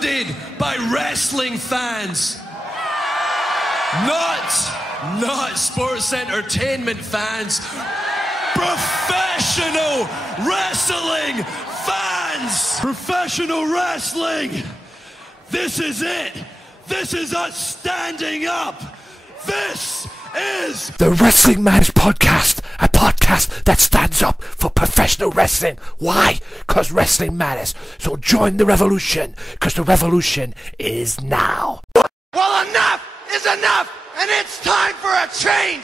surrounded by wrestling fans. Not sports entertainment fans. Professional wrestling fans! Professional wrestling! This is it! This is us standing up! This is the Wrestling Matters Podcast, a podcast that stands up for professional wrestling. Why? Because wrestling matters. So join the revolution, because the revolution is now. Well, enough is enough, and it's time for a change!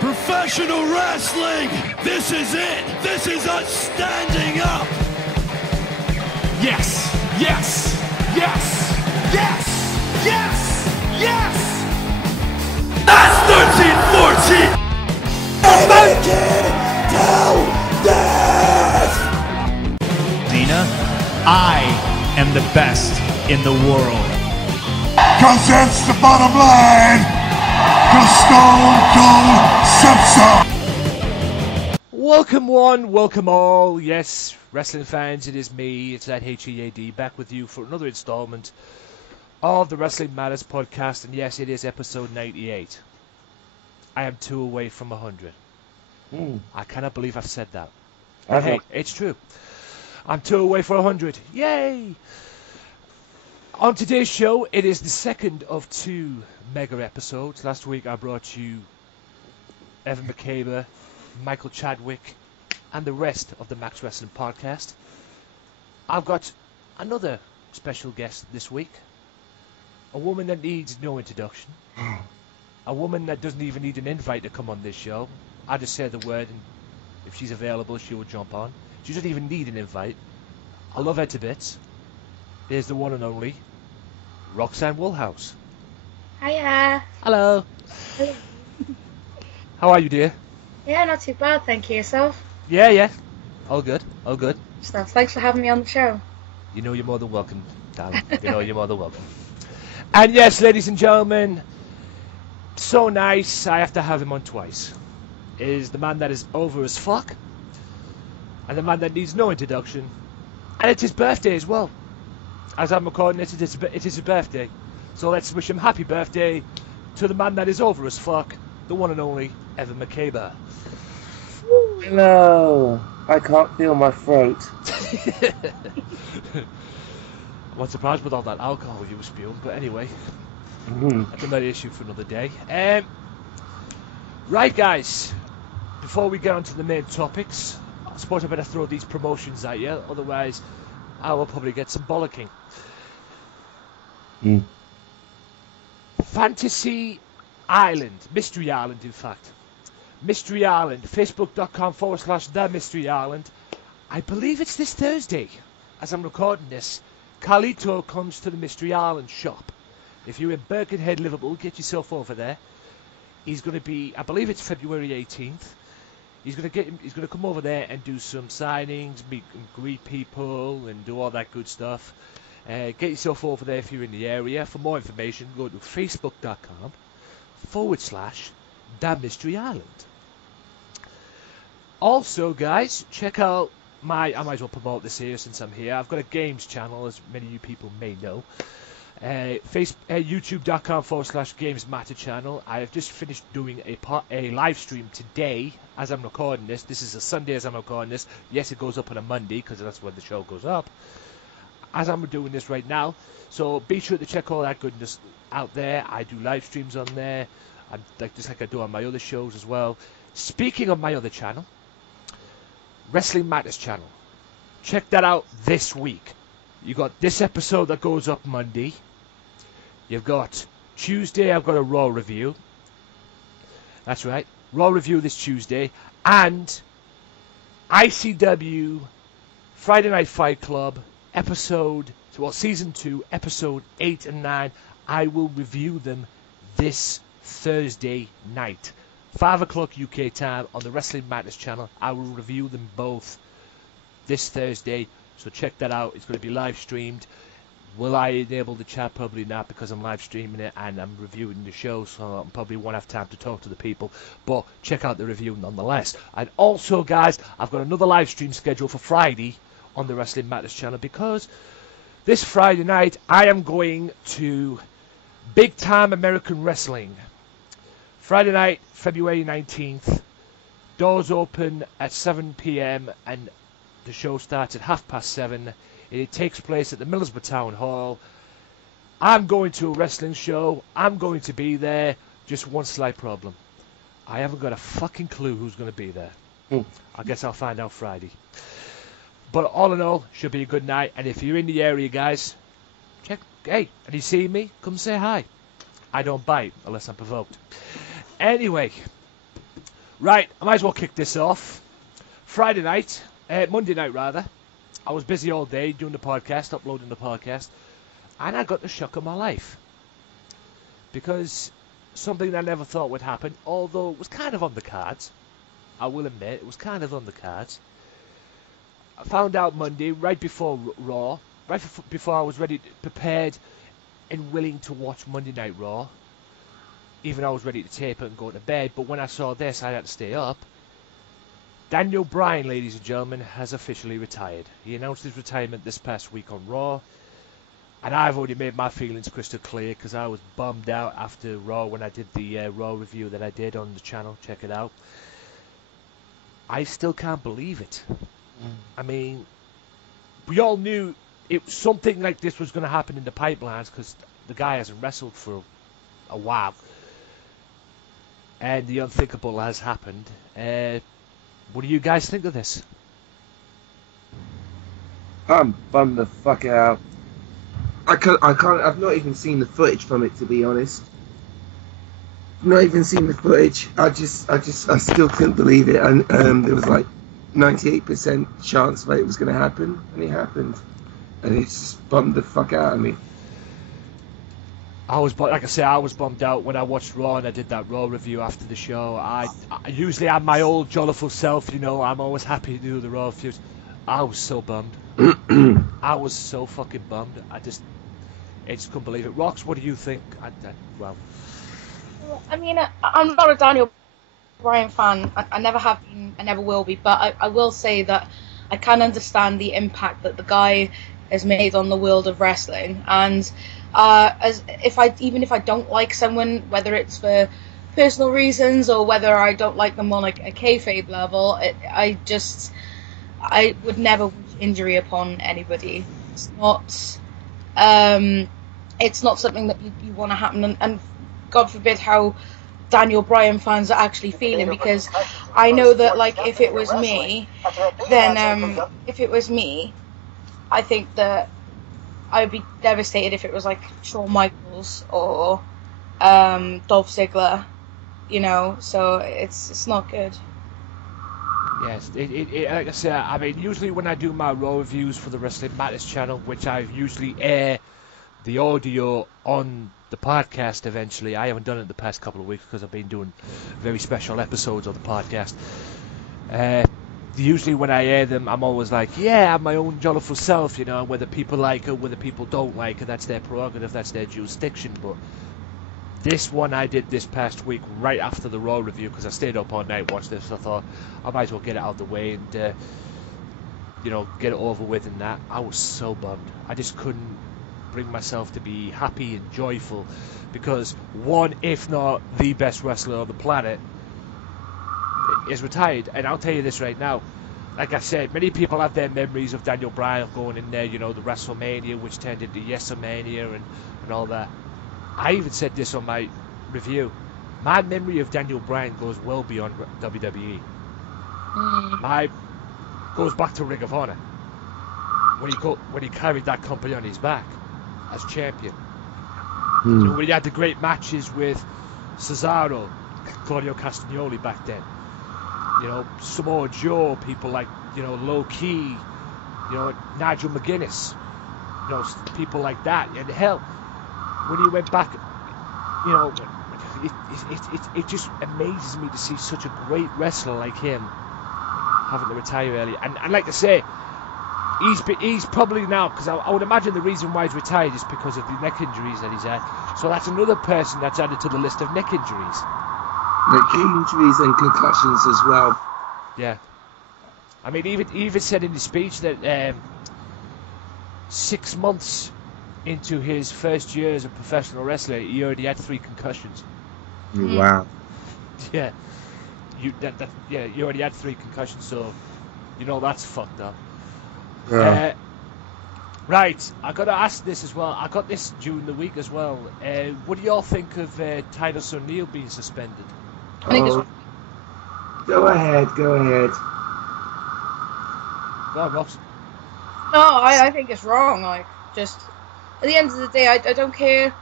professional wrestling! This is it! This is us standing up! Yes! Yes! Yes! Yes! Yes! Yes! That's 13-14! Dina, I am the best in the world. 'Cause that's the bottom line! 'Cause Stone Cold Simpson! Welcome one, welcome all. Yes, wrestling fans, it is me, it's that HEAD, back with you for another installment of the Wrestling Matters Podcast. And yes, it is episode 98. I am 2 away from 100. I cannot believe I've said that. But hey, it's true. I'm 2 away from 100. Yay! On today's show, it is the second of 2 mega episodes. Last week I brought you Evan McCabe, Michael Chadwick, and the rest of the Max Wrestling Podcast. I've got another special guest this week. A woman that needs no introduction. A woman that doesn't even need an invite to come on this show. I just say the word, and if she's available, she will jump on. She doesn't even need an invite. I love her to bits. There's the one and only Roxxane Woolhouse. Hiya. Hello. Hello. How are you, dear? Yeah, not too bad, thank you. Yourself? Yeah. All good. So, thanks for having me on the show. You know you're more than welcome, darling. You know you're more than welcome. And yes, ladies and gentlemen, so nice, I have to have him on twice. Is the man that is over as fuck, and the man that needs no introduction. And it's his birthday as well. As I'm recording it is his birthday. So let's wish him happy birthday to the man that is over as fuck, the one and only Evan McCabe. No, I can't feel my throat. I'm not surprised with all that alcohol you were spewing, but anyway, that's another issue for another day. Right, guys, before we get on to the main topics, I suppose I better throw these promotions at you, otherwise I will probably get some bollocking. Fantasy Island, Mystery Island in fact. Mystery Island, facebook.com/The Mystery Island. I believe it's this Thursday, as I'm recording this. Carlito comes to the Mystery Island shop. If you're in Birkenhead, Liverpool, get yourself over there. He's going to be, I believe it's February 18th. He's going to come over there and do some signings, meet and greet people, and do all that good stuff. Get yourself over there if you're in the area. For more information, go to facebook.com/The Mystery Island. Also, guys, check out I might as well promote this here since I'm here. I've got a games channel, as many of you people may know. YouTube.com/Games Matter channel. I have just finished doing a live stream today as I'm recording this. This is a Sunday as I'm recording this. Yes, it goes up on a Monday because that's when the show goes up. As I'm doing this right now. So be sure to check all that goodness out there. I do live streams on there. Just like I do on my other shows as well. Speaking of my other channel, Wrestling Matters channel. Check that out this week. You got this episode that goes up Monday. You've got Tuesday, I've got a Raw review. That's right, Raw review this Tuesday. And ICW Friday Night Fight Club Season 2, episode 8 and 9. I will review them this Thursday night. 5 o'clock UK time on the Wrestling Matters channel. I will review them both this Thursday, so check that out. It's going to be live streamed. Will I enable the chat? Probably not, because I'm live streaming it and I'm reviewing the show, so I probably won't have time to talk to the people, but check out the review nonetheless. And also, guys, I've got another live stream scheduled for Friday on the Wrestling Matters channel, because this Friday night I am going to Big Time American Wrestling. Friday night, February 19th. Doors open at 7 p.m. and the show starts at 7:30. It takes place at the Middlesbrough Town Hall. I'm going to a wrestling show. I'm going to be there. Just one slight problem. I haven't got a fucking clue who's going to be there. I guess I'll find out Friday. But all in all, should be a good night. And if you're in the area, guys, check. Hey, and you see me? Come say hi. I don't bite unless I'm provoked. Anyway, right, I might as well kick this off. Monday night rather. I was busy all day doing the podcast, uploading the podcast, and I got the shock of my life. Because something I never thought would happen, although it was kind of on the cards. I will admit, it was kind of on the cards. I found out Monday, right before Raw, before I was prepared and willing to watch Monday Night Raw. Even I was ready to tape it and go to bed, but when I saw this, I had to stay up. Daniel Bryan, ladies and gentlemen, has officially retired. He announced his retirement this past week on Raw, and I've already made my feelings crystal clear because I was bummed out after Raw when I did the Raw review that I did on the channel. Check it out. I still can't believe it. I mean, we all knew something like this was going to happen in the pipelines because the guy hasn't wrestled for a while. And the unthinkable has happened. What do you guys think of this? I'm bummed the fuck out. I've not even seen the footage from it, to be honest. Not even seen the footage. I still couldn't believe it. And there was like 98% chance that it was going to happen, and it happened. And it's bummed the fuck out of me. Like I say, I was bummed out when I watched Raw and I did that Raw review after the show. I usually am my old jolliful self, you know. I'm always happy to do the Raw reviews. I was so bummed. I was so fucking bummed. I just couldn't believe it. Rox, what do you think? Well, I mean, I'm not a Daniel Bryan fan. I never have been. I never will be. But I will say that I can understand the impact that the guy has made on the world of wrestling. And even if I don't like someone, whether it's for personal reasons or whether I don't like them on a kayfabe level, I would never wish injury upon anybody. It's not something that you want to happen, and God forbid how Daniel Bryan fans are actually feeling, because I know that, like, if it was me, I think that I would be devastated if it was like Shawn Michaels or Dolph Ziggler, you know. So it's not good. Yes, like I say, I mean, usually when I do my Raw reviews for the Wrestling Matters channel, which I usually air the audio on the podcast eventually. I haven't done it the past couple of weeks because I've been doing very special episodes of the podcast. Usually when I air them, I'm always like, yeah, I'm my own jolliful self, you know, whether people like it, whether people don't like it, that's their prerogative, that's their jurisdiction. But this one I did this past week right after the Raw review, because I stayed up all night watching this. I thought I might as well get it out of the way and get it over with. And that, I was so bummed. I just couldn't bring myself to be happy and joyful, because one, if not the best wrestler on the planet, is retired. And I'll tell you this right now, like I said, many people have their memories of Daniel Bryan going in there, you know, the WrestleMania, which turned into Yestermania and all that. I even said this on my review. My memory of Daniel Bryan goes well beyond WWE. Goes back to Ring of Honor, when he carried that company on his back as champion. You know, when he had the great matches with Cesaro, Claudio Castagnoli back then. You know, Samoa Joe, people like, you know, Low Key, you know, Nigel McGuinness, you know, people like that. And hell, when he went back, you know, it just amazes me to see such a great wrestler like him having to retire early. And like I say, he's probably now, because I would imagine the reason why he's retired is because of the neck injuries that he's had. So that's another person that's added to the list of neck injuries. Neck injuries and concussions as well. Yeah. I mean, he even said in his speech that 6 months into his first year as a professional wrestler, he already had 3 concussions. Wow. Yeah, you already had 3 concussions, so you know that's fucked up. Yeah. Right, I got to ask this as well. I got this during the week as well. What do y'all think of Titus O'Neil being suspended? I think it's Go ahead. Go on, Rox. no, I think it's wrong. Like, just at the end of the day, I don't care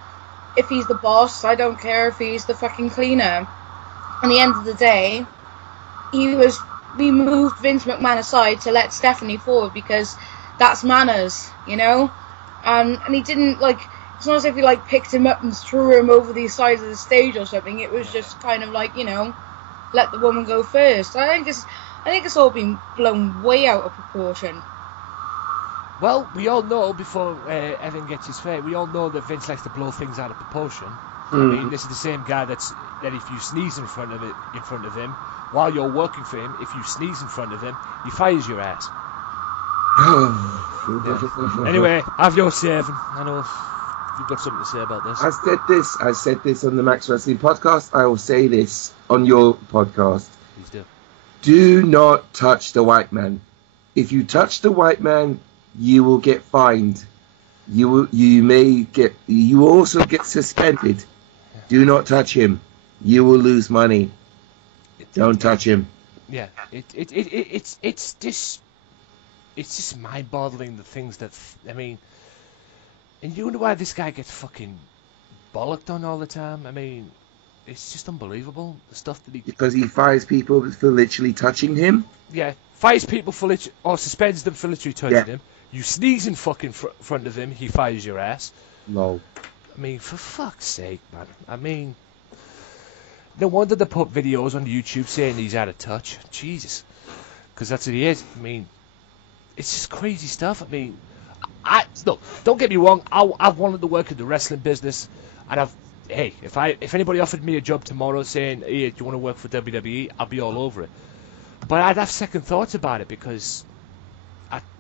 if he's the boss. I don't care if he's the fucking cleaner. At the end of the day, we moved Vince McMahon aside to let Stephanie forward because that's manners, you know. And he didn't like. It's not as if he like picked him up and threw him over the sides of the stage or something. It was just kind of like, you know, let the woman go first. I think it's all been blown way out of proportion. Well, we all know, before Evan gets his fate, we all know that Vince likes to blow things out of proportion. I mean, this is the same guy that if you sneeze in front of him, while you're working for him, if you sneeze in front of him, he fires your ass. Yeah. Anyway, have your say, Evan. I know you've got something to say about this. I said this on the Max Wrestling podcast. I will say this on your podcast. Please do. Do not touch the white man. If you touch the white man, you will get fined. You will also get suspended. Do not touch him. You will lose money. Don't touch him. Yeah, it's just mind-boggling, the things that, I mean, and you wonder why this guy gets fucking bollocked on all the time. I mean, it's just unbelievable, the stuff that he... Because he fires people for literally touching him? Yeah, fires people for literally, or suspends them for literally touching him. You sneeze in fucking front of him, he fires your ass. No. I mean, for fuck's sake, man. I mean, no wonder they put videos on YouTube saying he's out of touch. Jesus. Because that's what he is. I mean, it's just crazy stuff. I mean, look, don't get me wrong. I've wanted to work in the wrestling business, and if anybody offered me a job tomorrow saying, hey, do you want to work for WWE, I'll be all over it. But I'd have second thoughts about it, because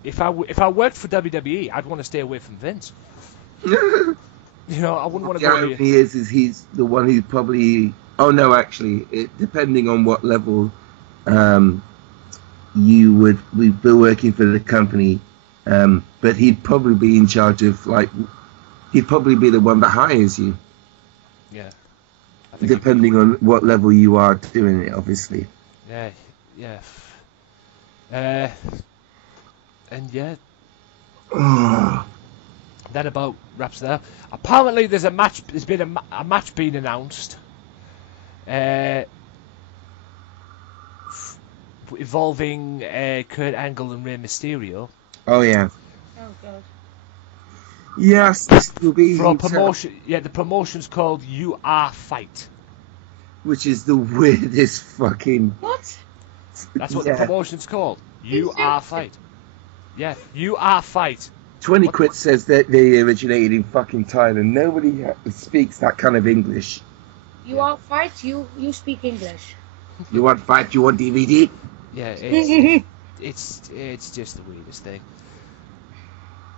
if I worked for WWE, I'd want to stay away from Vince. You know, I wouldn't want to go here. The irony is he's the one who probably... Oh, no, actually, depending on what level we'd be working for the company, but he'd probably be in charge of, like... He'd probably be the one that hires you. Yeah. Depending on what level you are doing it, obviously. Yeah. And yeah... That about wraps it up. Apparently, there's been a match being announced involving Kurt Angle and Rey Mysterio. Oh yeah. Oh god. Yes, this will be for a promotion. Yeah, the promotion's called You Are Fight, which is the weirdest fucking. What? That's what the promotion's called. You Are Fight. Yeah, You Are Fight. 20 Quid says that they originated in fucking Thailand. Nobody speaks that kind of English. You are fight, you speak English. You want fight, you want DVD? Yeah, it's just the weirdest thing.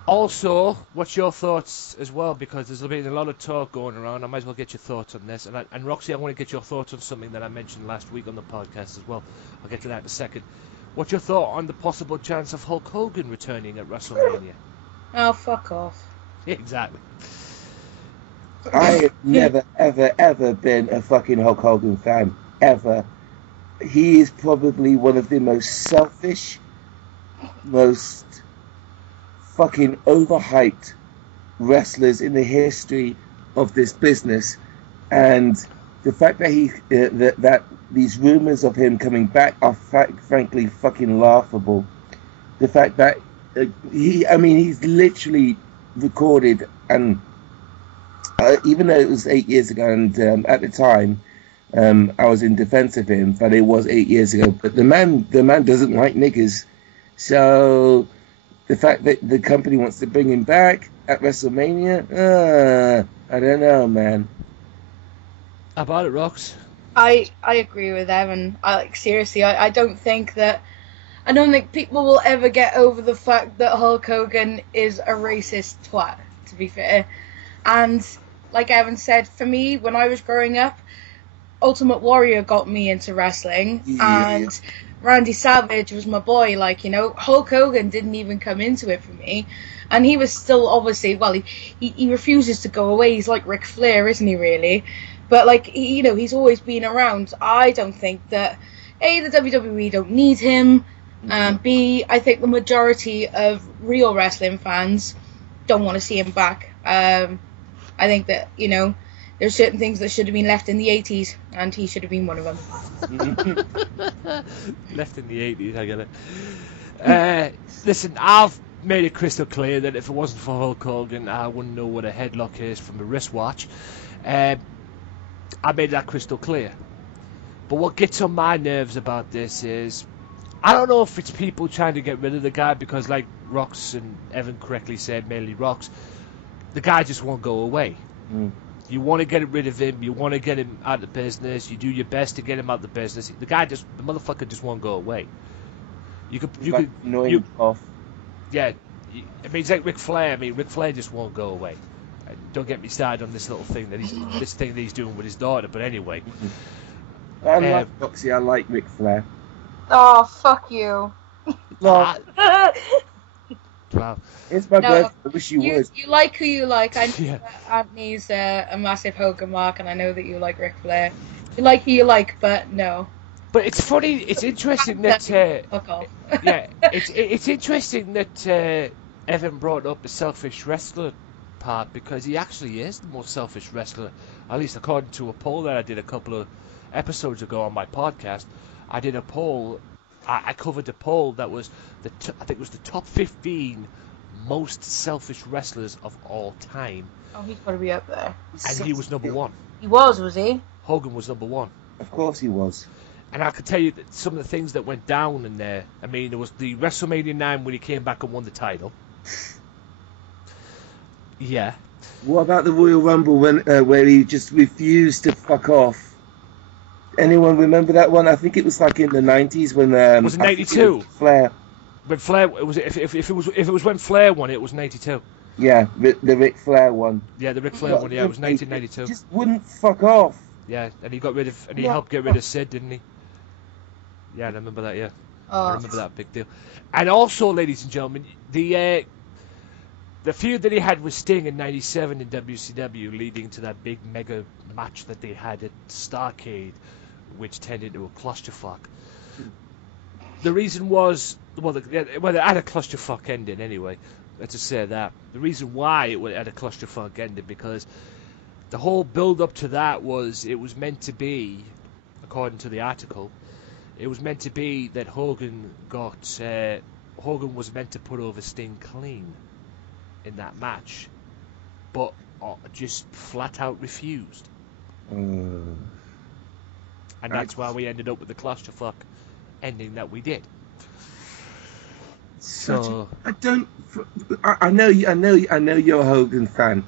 Also, what's your thoughts as well? Because there's been a lot of talk going around. I might as well get your thoughts on this. And Roxy, I want to get your thoughts on something that I mentioned last week on the podcast as well. I'll get to that in a second. What's your thought on the possible chance of Hulk Hogan returning at WrestleMania? Oh, fuck off. Exactly. I have never, ever, ever been a fucking Hulk Hogan fan. Ever. He is probably one of the most selfish, most fucking overhyped wrestlers in the history of this business. And the fact that that these rumors of him coming back are frankly fucking laughable. The fact that he's literally recorded, and even though it was 8 years ago, and at the time I was in defense of him, but it was 8 years ago. But the man doesn't like niggers, so the fact that the company wants to bring him back at WrestleMania, I don't know, man. How about it, Rox? I agree with Evan. Seriously, I don't think that. I don't think people will ever get over the fact that Hulk Hogan is a racist twat, to be fair. And like Evan said, for me, when I was growing up, Ultimate Warrior got me into wrestling, and Randy Savage was my boy. Like, you know, Hulk Hogan didn't even come into it for me. And he was still, obviously, well, he refuses to go away. He's like Ric Flair, isn't he, really? But, like, he's always been around. I don't think that, A, the WWE don't need him, B, I think the majority of real wrestling fans don't want to see him back. I think that, you know, there's certain things that should have been left in the 80s, and he should have been one of them. Left in the 80s, I get it. Listen, I've made it crystal clear that if it wasn't for Hulk Hogan, I wouldn't know what a headlock is from a wristwatch. I made that crystal clear. But what gets on my nerves about this is, I don't know if it's people trying to get rid of the guy, because like Rox and Evan correctly said, mainly Rox, the guy just won't go away. You want to get rid of him, you want to get him out of the business, you do your best to get him out of the business. The motherfucker just won't go away. You could off. Yeah, I mean, it's like Ric Flair. I mean, Ric Flair just won't go away. Don't get me started on this little thing that he's doing with his daughter. But anyway, I like Roxy. I like Ric Flair. Oh, fuck you. Well, wow. It's my birthday. I wish you would. You like who you like. I know Yeah. that Anthony's a massive Hogan mark, and I know that you like Ric Flair. You like who you like, but no. But it's funny. It's interesting that. Fuck off. Yeah, it's interesting that Evan brought up the selfish wrestler part, because he actually is the most selfish wrestler, at least according to a poll that I did a couple of episodes ago on my podcast. I did a poll. I covered a poll that was I think it was the top 15 most selfish wrestlers of all time. Oh, he's got to be up there. And he was number one. He was he? Hogan was number one. Of course he was. And I can tell you that some of the things that went down in there. I mean, there was the WrestleMania 9 when he came back and won the title. Yeah. What about the Royal Rumble where he just refused to fuck off? Anyone remember that one? I think it was like in the 90s when was it 92? Flair. When Flair if it was when Flair won, it was 92. Yeah, the Ric Flair one. Yeah, the Ric Flair one. Yeah, it was 1992. He just wouldn't fuck off. Yeah, and he helped get rid of Sid, didn't he? Yeah, I remember that. Yeah, I remember that big deal. And also, ladies and gentlemen, the feud that he had with Sting in '97 in WCW, leading to that big mega match that they had at Starrcade, which turned into a clusterfuck. The reason was, well, it had a clusterfuck ending anyway. Let's just say that. The reason why it had a clusterfuck ending, because the whole build-up to that was, it was meant to be, according to the article, it was meant to be that Hogan was meant to put over Sting clean in that match, but just flat out refused. And that's why we ended up with the clusterfuck ending that we did. So I know you're a Hogan fan,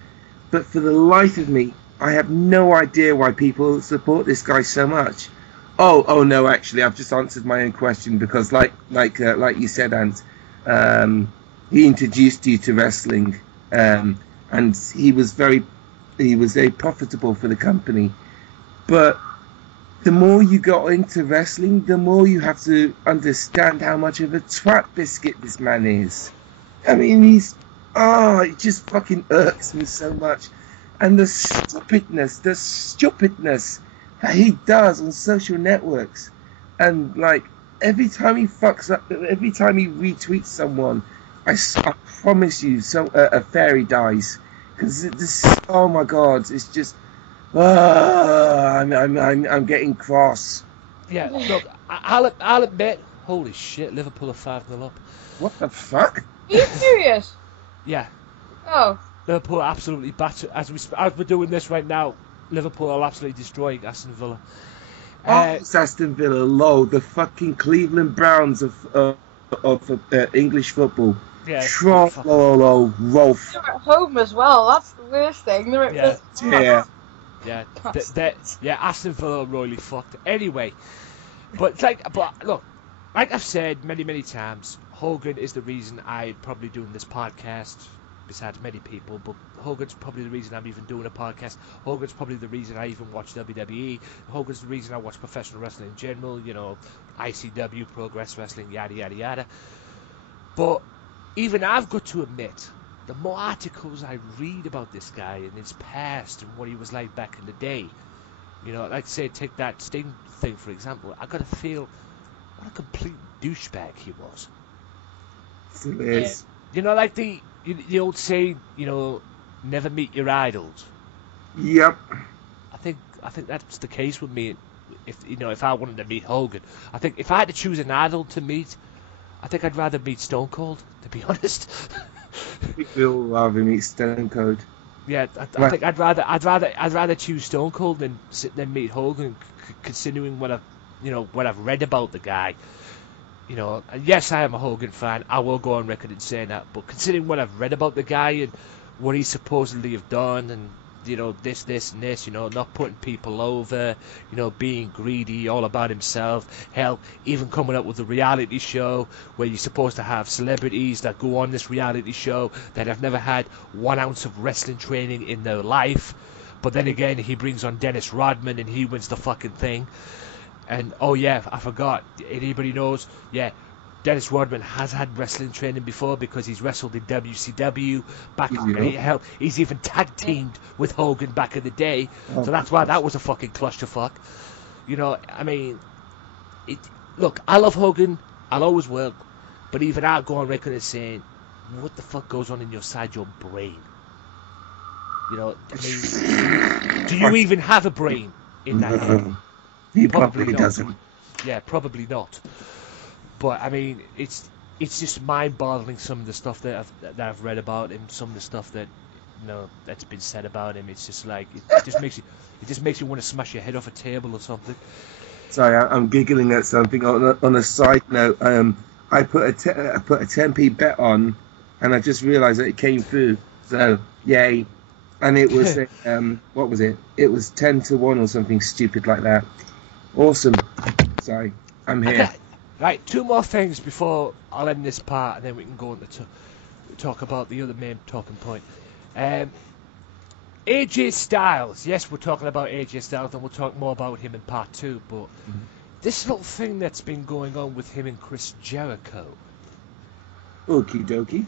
but for the life of me, I have no idea why people support this guy so much. Oh no, actually, I've just answered my own question, because like you said, Ant, he introduced you to wrestling, and he was very profitable for the company. But the more you got into wrestling, the more you have to understand how much of a twat biscuit this man is. I mean, it just fucking irks me so much. And the stupidness that he does on social networks. And, like, every time he fucks up, every time he retweets someone, I promise you, a fairy dies. Because this, oh my god, it's just, I'm getting cross. Yeah, look, I'll admit, holy shit, Liverpool are 5-0 up. What the fuck? Are you serious? Yeah. Oh. Liverpool are absolutely battered. As we're doing this right now, Liverpool are absolutely destroying Aston Villa. It's Aston Villa, lol, the fucking Cleveland Browns of English football. Yeah. Rolf. They're at home as well. That's the worst thing. They're at Yeah, Aston Villa are royally fucked. Anyway, but look, like I've said many times, Hogan is the reason I'm probably doing this podcast, besides many people, but Hogan's probably the reason I'm even doing a podcast. Hogan's probably the reason I even watch WWE. Hogan's the reason I watch professional wrestling in general, you know, ICW, Progress Wrestling, yada yada yada. But even I've got to admit, the more articles I read about this guy and his past and what he was like back in the day, you know, like say take that Sting thing for example, I gotta feel what a complete douchebag he was. Still is. You know, like the old saying, you know, never meet your idols. Yep. I think that's the case with me. If I wanted to meet Hogan, I think if I had to choose an idol to meet, I think I'd rather meet Stone Cold, to be honest. We'll rather meet Stone Cold. Yeah, I think I'd rather choose Stone Cold than meet Hogan, considering what I've read about the guy. You know, and yes, I am a Hogan fan. I will go on record in saying that. But considering what I've read about the guy and what he supposedly have done, and you know this, and this, you know, not putting people over, you know, being greedy, all about himself. Hell, even coming up with a reality show where you're supposed to have celebrities that go on this reality show that have never had 1 ounce of wrestling training in their life. But then again, he brings on Dennis Rodman and he wins the fucking thing. And oh yeah, I forgot. Anybody knows? Yeah, Dennis Rodman has had wrestling training before because he's wrestled in WCW back. Hell, he's even tag teamed with Hogan back in the day. So that's why that was a fucking clusterfuck. You know, I mean, look, I love Hogan. I'll always will. But even I'll go on record as saying, what the fuck goes on inside your brain? You know, I mean, do you even have a brain in that head? He probably doesn't. Yeah, probably not. But I mean, it's just mind-boggling some of the stuff that I've read about him, some of the stuff that that's been said about him. It's just like it just makes you want to smash your head off a table or something. Sorry, I'm giggling at something. On a side note, I put a 10p bet on, and I just realised that it came through. So yay! And it was what was it? It was 10-1 or something stupid like that. Awesome. Sorry, I'm here. Okay. Right, 2 more things before I'll end this part, and then we can go on to talk about the other main talking point. AJ Styles. Yes, we're talking about AJ Styles, and we'll talk more about him in part 2, but this little thing that's been going on with him and Chris Jericho. Okie dokie.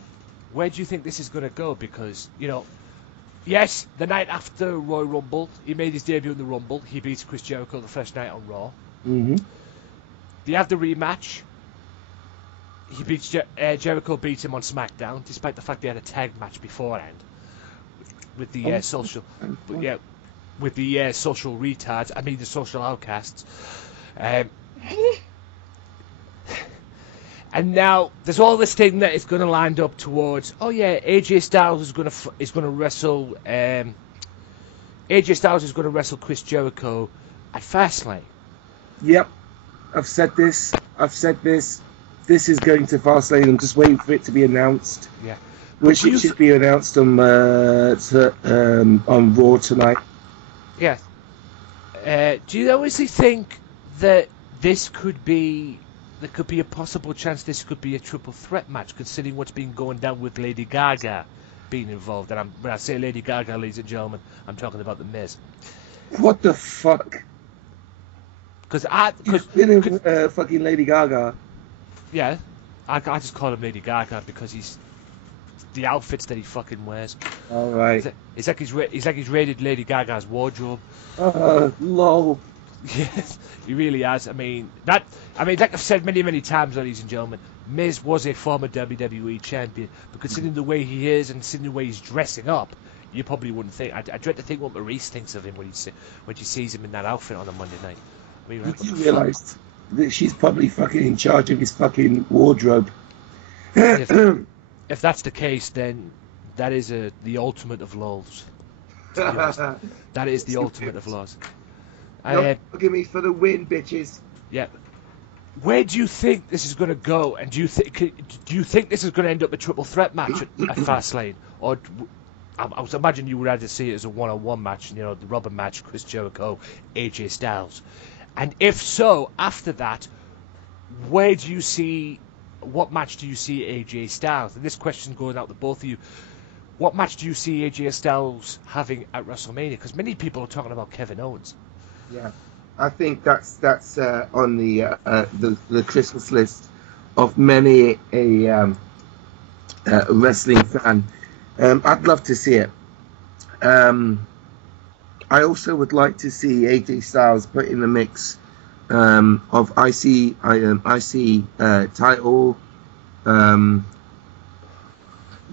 Where do you think this is going to go? Because, you know, yes, the night after Royal Rumble, he made his debut in the Rumble. He beats Chris Jericho the first night on Raw. Mm-hmm. They have the rematch. He beats Jericho beats him on SmackDown, despite the fact they had a tag match beforehand with the social retards. I mean the social outcasts. And now there's all this thing that is going to land up towards. Oh yeah, AJ Styles is going to wrestle. AJ Styles is going to wrestle Chris Jericho at Fastlane. Yep, I've said this. This is going to Fastlane. I'm just waiting for it to be announced. Yeah, which it should be announced on Raw tonight. Yeah. Do you honestly think that this could be? There could be a possible chance this could be a triple threat match, considering what's been going down with Lady Gaga being involved. And when I say Lady Gaga, ladies and gentlemen, I'm talking about The Miz. What the fuck? Because fucking Lady Gaga. Yeah, I just call him Lady Gaga because he's the outfits that he fucking wears. All right. It's like he's raided Lady Gaga's wardrobe. Lol. Yes, he really has. I mean, like I've said many times, ladies and gentlemen, Miz was a former WWE champion, but considering the way he is and considering the way he's dressing up, you probably wouldn't think. I dread to think what Maurice thinks of him when she sees him in that outfit on a Monday night. I mean, you realise that she's probably fucking in charge of his fucking wardrobe. If that's the case, then that is the ultimate of lulls. That is the ultimate of lulls. Look at me for the win, bitches. Yeah. Where do you think this is going to go? And do you think this is going to end up a triple threat match at Fastlane? Or I was imagining you would rather see it as a one-on-one match, you know, the rubber match, Chris Jericho, AJ Styles. And if so, after that, where do you see, what match do you see AJ Styles? And this question going out to both of you. What match do you see AJ Styles having at WrestleMania? Because many people are talking about Kevin Owens. Yeah, I think that's on the Christmas list of many a wrestling fan. I'd love to see it. I also would like to see AJ Styles put in the mix of IC title.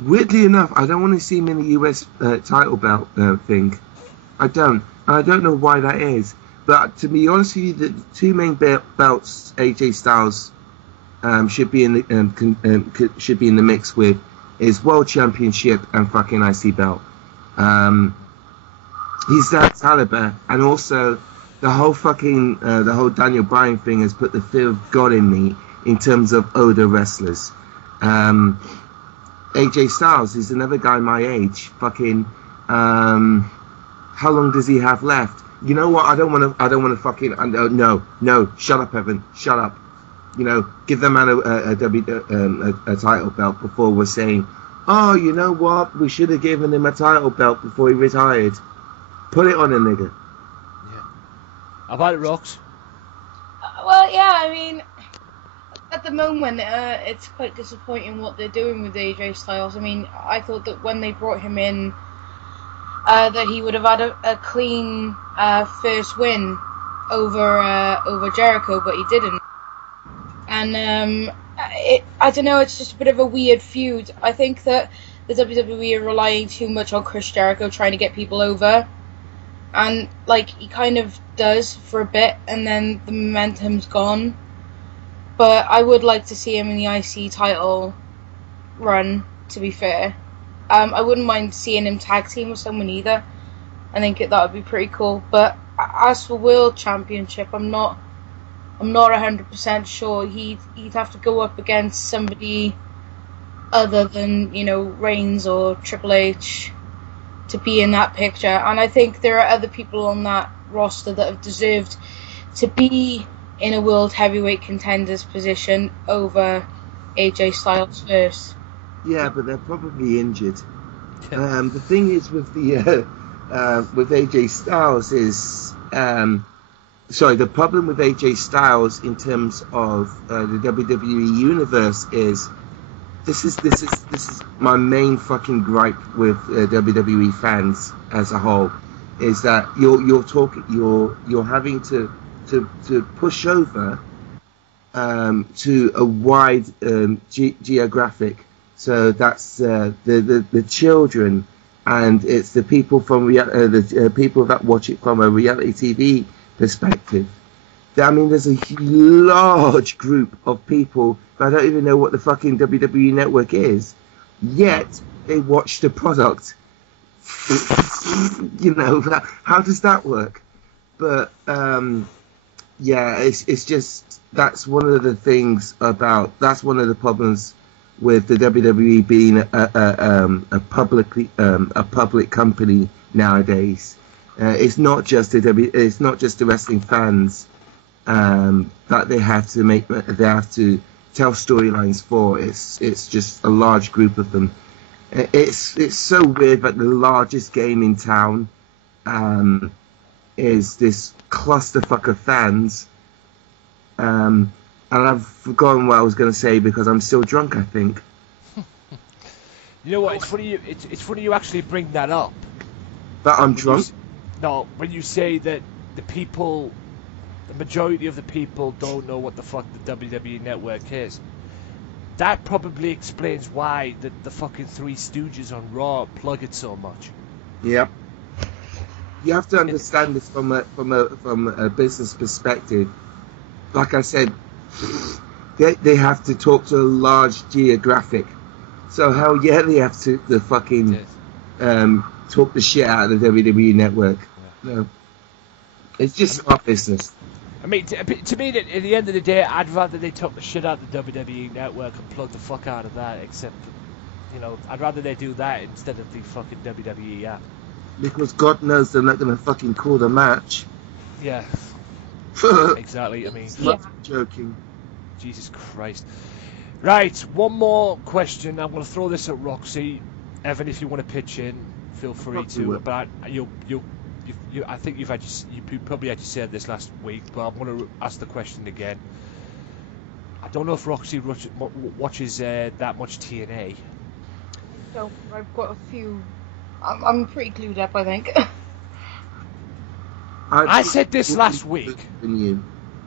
Weirdly enough, I don't want to see him in the US title belt thing. I don't know why that is. But to be honest with you, the two main belts AJ Styles should be in the mix with is World Championship and fucking IC belt. He's that caliber, and also the whole Daniel Bryan thing has put the fear of God in me in terms of older wrestlers. AJ Styles is another guy my age. Fucking, how long does he have left? You know what? I don't want to fucking. No. Shut up, Evan. Shut up. You know, give the man a title belt before we're saying, oh, you know what? We should have given him a title belt before he retired. Put it on a nigga. Yeah. How about it, Rox? Well, yeah, I mean, at the moment, it's quite disappointing what they're doing with AJ Styles. I mean, I thought that when they brought him in, that he would have had a clean first win over Jericho, but he didn't. And I don't know, it's just a bit of a weird feud. I think that the WWE are relying too much on Chris Jericho trying to get people over. And, like, he kind of does for a bit, and then the momentum's gone. But I would like to see him in the IC title run, to be fair. I wouldn't mind seeing him tag team with someone either. I think that would be pretty cool. But as for World Championship, I'm not 100% sure. He'd have to go up against somebody other than, you know, Reigns or Triple H to be in that picture. And I think there are other people on that roster that have deserved to be in a World Heavyweight Contenders position over AJ Styles first. Yeah, but they're probably injured. The thing is with with AJ Styles is the problem with AJ Styles in terms of the WWE universe is this is my main fucking gripe with WWE fans as a whole, is that you're having to push over to a wide geographic. So that's the children, and it's the people from the people that watch it from a reality TV perspective. I mean, there's a large group of people that don't even know what the fucking WWE Network is, yet they watch the product. You know, how does that work? But yeah, it's just that's one of the problems with the WWE being a public company nowadays. It's not just the wrestling fans that they have to tell storylines for. It's just a large group of them. It's so weird that the largest game in town is this clusterfuck of fans. And I've forgotten what I was going to say because I'm still drunk, I think. You know what? It's funny. It's funny you actually bring that up. But I'm drunk. When you say that the majority of the people don't know what the fuck the WWE Network is, that probably explains why the fucking Three Stooges on Raw plug it so much. Yep. You have to understand this from a business perspective. Like I said, they have to talk to a large geographic. So hell yeah, they have to fucking talk the shit out of the WWE Network. Yeah. No, it's just our business. I mean, to me, at the end of the day, I'd rather they talk the shit out of the WWE Network and plug the fuck out of that. Except, you know, I'd rather they do that instead of the fucking WWE app. Because God knows they're not gonna fucking call the match. Yeah. Exactly. I mean, not joking. Jesus Christ. Right, one more question. I'm going to throw this at Roxy. Evan, if you want to pitch in, feel free to. But I think you probably had to say this last week, but I'm going to ask the question again. I don't know if Roxy watches that much TNA. So I've got a few. I'm pretty clued up, I think. I said this last week.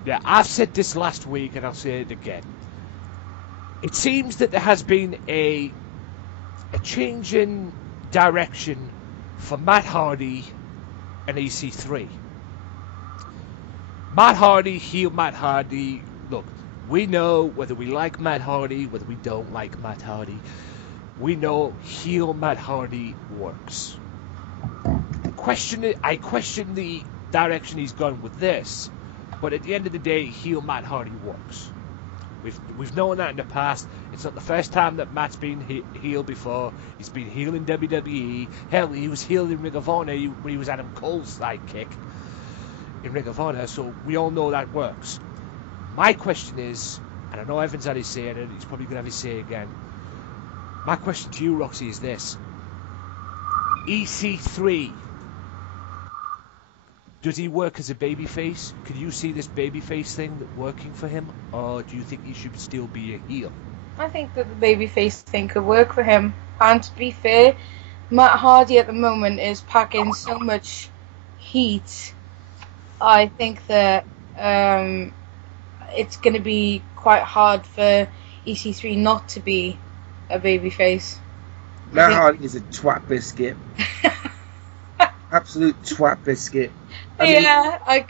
Yeah, I've said this last week, and I'll say it again. It seems that there has been a change in direction for Matt Hardy and EC3. Matt Hardy, heel Matt Hardy. Look, we know whether we like Matt Hardy, whether we don't like Matt Hardy. We know heel Matt Hardy works. I question the direction he's gone with this, but at the end of the day, heel Matt Hardy works. We've known that in the past. It's not the first time that Matt's been heel before. He's been heel in WWE. Hell, he was heel in Ring of Honor when he was Adam Cole's sidekick in Ring of Honor, so we all know that works. My question is, and I know Evan's had his say in it, he's probably going to have his say again. My question to you, Roxy, is this. EC3, does he work as a babyface? Can you see this babyface thing working for him? Or do you think he should still be a heel? I think that the babyface thing could work for him. And to be fair, Matt Hardy at the moment is packing so much heat. I think that it's going to be quite hard for EC3 not to be a babyface. Matt Hardy is a twat biscuit. Absolute twat biscuit. I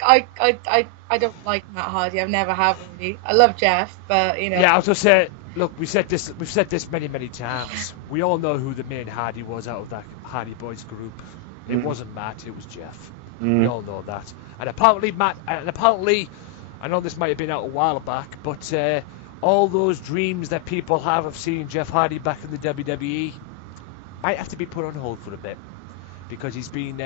don't like Matt Hardy. I've never have really. I love Jeff, but you know. Yeah, I was just saying. Look, we've said this many times. We all know who the main Hardy was out of that Hardy Boys group. It wasn't Matt. It was Jeff. We all know that. And apparently I know this might have been out a while back, but all those dreams that people have of seeing Jeff Hardy back in the WWE might have to be put on hold for a bit, because he's been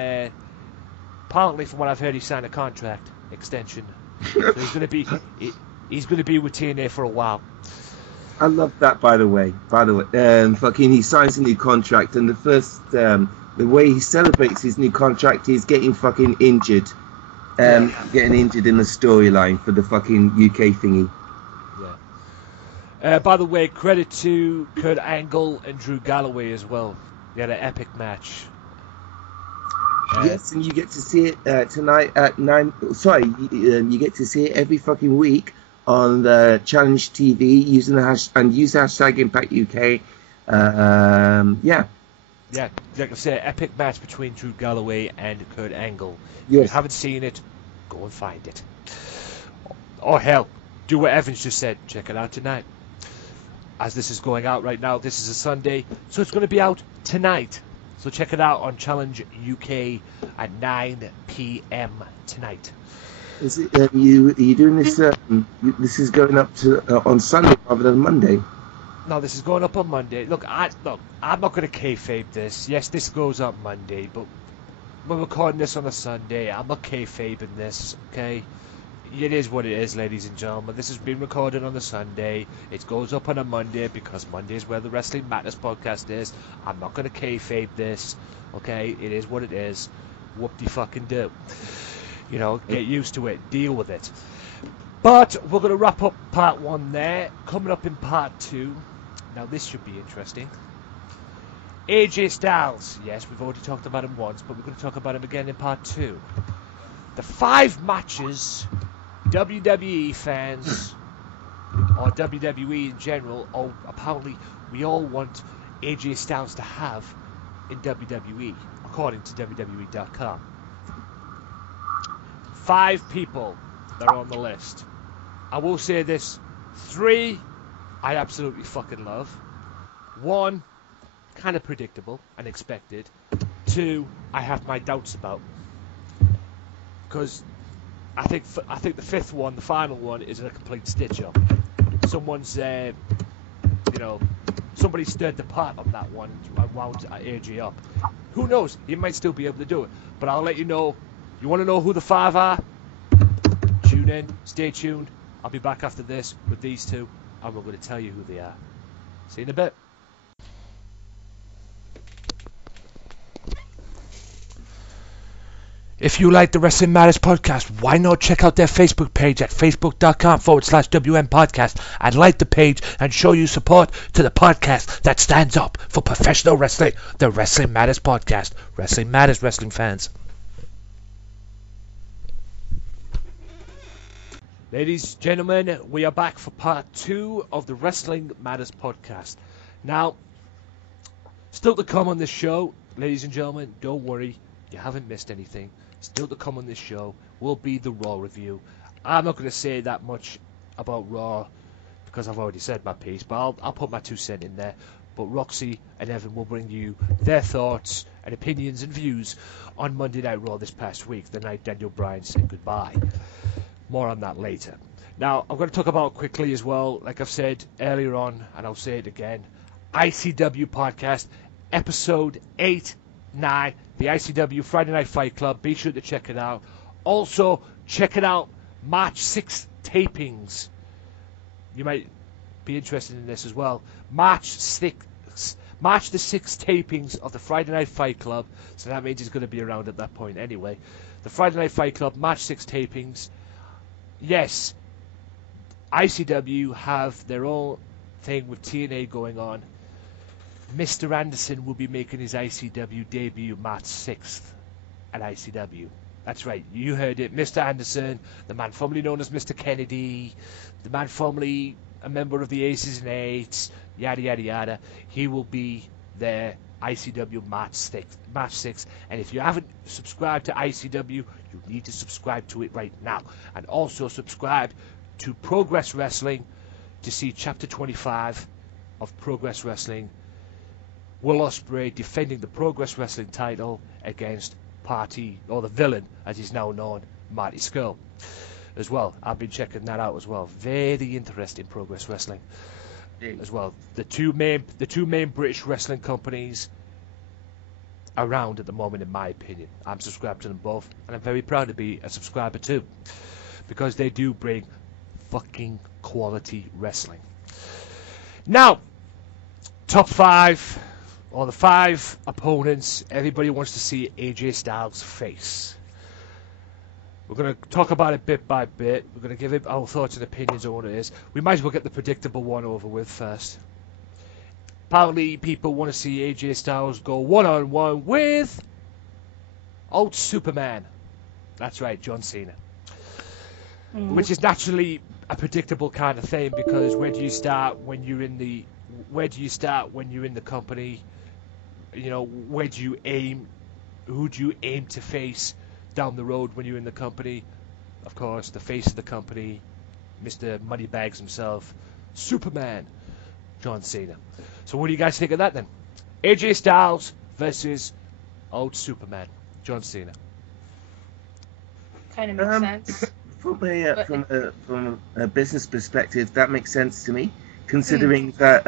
apparently, from what I've heard, he signed a contract extension, so he's going to be with TNA for a while. I love that, by the way. Fucking, he signs a new contract, and the first, the way he celebrates his new contract, he's getting fucking injured. Getting injured in the storyline for the fucking UK thingy. Yeah. By the way, credit to Kurt Angle and Drew Galloway as well. They had an epic match. Yes, and you get to see it tonight at 9. Sorry, you get to see it every fucking week on the Challenge TV use the hashtag Impact UK. Yeah, like I said, epic match between Drew Galloway and Kurt Angle. Yes. If you haven't seen it, go and find it. Or hell, do what Evans just said. Check it out tonight. As this is going out right now, this is a Sunday, so it's going to be out tonight. So check it out on Challenge UK at 9 p.m. tonight. Is it you doing this? This is going up to on Sunday rather than Monday. No, this is going up on Monday. Look, I'm not going to kayfabe this. Yes, this goes up Monday, but we're recording this on a Sunday. I'm not kayfabing this, okay? It is what it is, ladies and gentlemen. This has been recorded on a Sunday. It goes up on a Monday because Monday is where the Wrestling Madness podcast is. I'm not going to kayfabe this, okay? It is what it is. Whoop-de-fucking-do. You know, get used to it. Deal with it. But we're going to wrap up part 1 there. Coming up in part 2. Now, this should be interesting. AJ Styles. Yes, we've already talked about him once, but we're going to talk about him again in part 2. The 5 matches WWE fans, or WWE in general, or apparently we all want AJ Styles to have in WWE, according to WWE.com. 5 people that are on the list. I will say this. 3 I absolutely fucking love. 1 kind of predictable and expected. 2 I have my doubts about, because I think the 5th one, the final one, is a complete stitch up. Someone's somebody stirred the pot on that one and wound AJ up. Who knows? He might still be able to do it, but I'll let you know. You want to know who the 5 are? Tune in, stay tuned. I'll be back after this with these two, and we're going to tell you who they are. See you in a bit. If you like the Wrestling Matters podcast, why not check out their Facebook page at facebook.com/WM podcast and like the page and show your support to the podcast that stands up for professional wrestling, the Wrestling Matters podcast. Wrestling Matters, wrestling fans. Ladies and gentlemen, we are back for part 2 of the Wrestling Matters podcast. Now, still to come on this show, ladies and gentlemen, don't worry, you haven't missed anything. Still to come on this show will be the Raw review. I'm not going to say that much about Raw because I've already said my piece, but I'll put my 2 cents in there. But Roxy and Evan will bring you their thoughts and opinions and views on Monday Night Raw this past week, the night Daniel Bryan said goodbye. More on that later. Now, I'm going to talk about quickly as well, like I've said earlier on, and I'll say it again, ICW podcast, episode 8, 9, the ICW Friday Night Fight Club. Be sure to check it out. Also, check it out, March 6th tapings. You might be interested in this as well. March the 6th tapings of the Friday Night Fight Club. So that means it's going to be around at that point anyway. The Friday Night Fight Club, March 6th tapings. Yes, ICW have their own thing with TNA going on. Mr. Anderson will be making his ICW debut March 6th at ICW. That's right, you heard it. Mr. Anderson, the man formerly known as Mr. Kennedy, the man formerly a member of the Aces and Eights, yada yada yada. He will be there ICW March 6th. And if you haven't subscribed to ICW, you need to subscribe to it right now. And also subscribe to Progress Wrestling to see Chapter 25 of Progress Wrestling. Will Ospreay defending the Progress Wrestling title against Party, or the villain as he's now known, Marty Scurll. As well, I've been checking that out as well. Very interesting Progress Wrestling as well. The two main British wrestling companies around at the moment, in my opinion. I'm subscribed to them both, and I'm very proud to be a subscriber too, because they do bring fucking quality wrestling. Now, top 5, or the 5 opponents everybody wants to see AJ Styles face. We're going to talk about it bit by bit. We're going to give it our thoughts and opinions on what it is. We might as well get the predictable one over with first. Apparently, people want to see AJ Styles go one-on-one with old Superman. That's right, John Cena. Which is naturally a predictable kind of thing, because where do you start when you're in the company? You know, where do you aim? Who do you aim to face down the road when you're in the company? Of course, the face of the company, Mr. Moneybags himself, Superman, John Cena. So what do you guys think of that then? AJ Styles versus old Superman, John Cena. Kind of makes sense. From a business perspective, that makes sense to me, considering that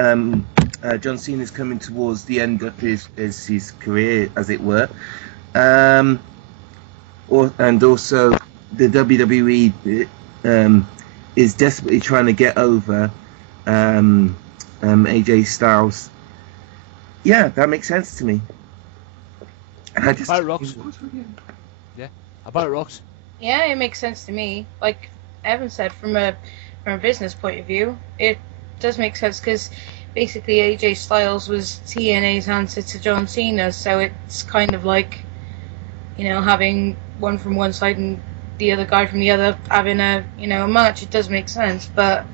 John Cena is coming towards the end of his career, as it were. And also the WWE is desperately trying to get over AJ Styles. Yeah, that makes sense to me. About Rox? Yeah, about Rox? Yeah, it makes sense to me. Like Evan said, from a business point of view, it does make sense, because basically AJ Styles was TNA's answer to John Cena, so it's kind of like, you know, having one from one side and the other guy from the other having a match. It does make sense, but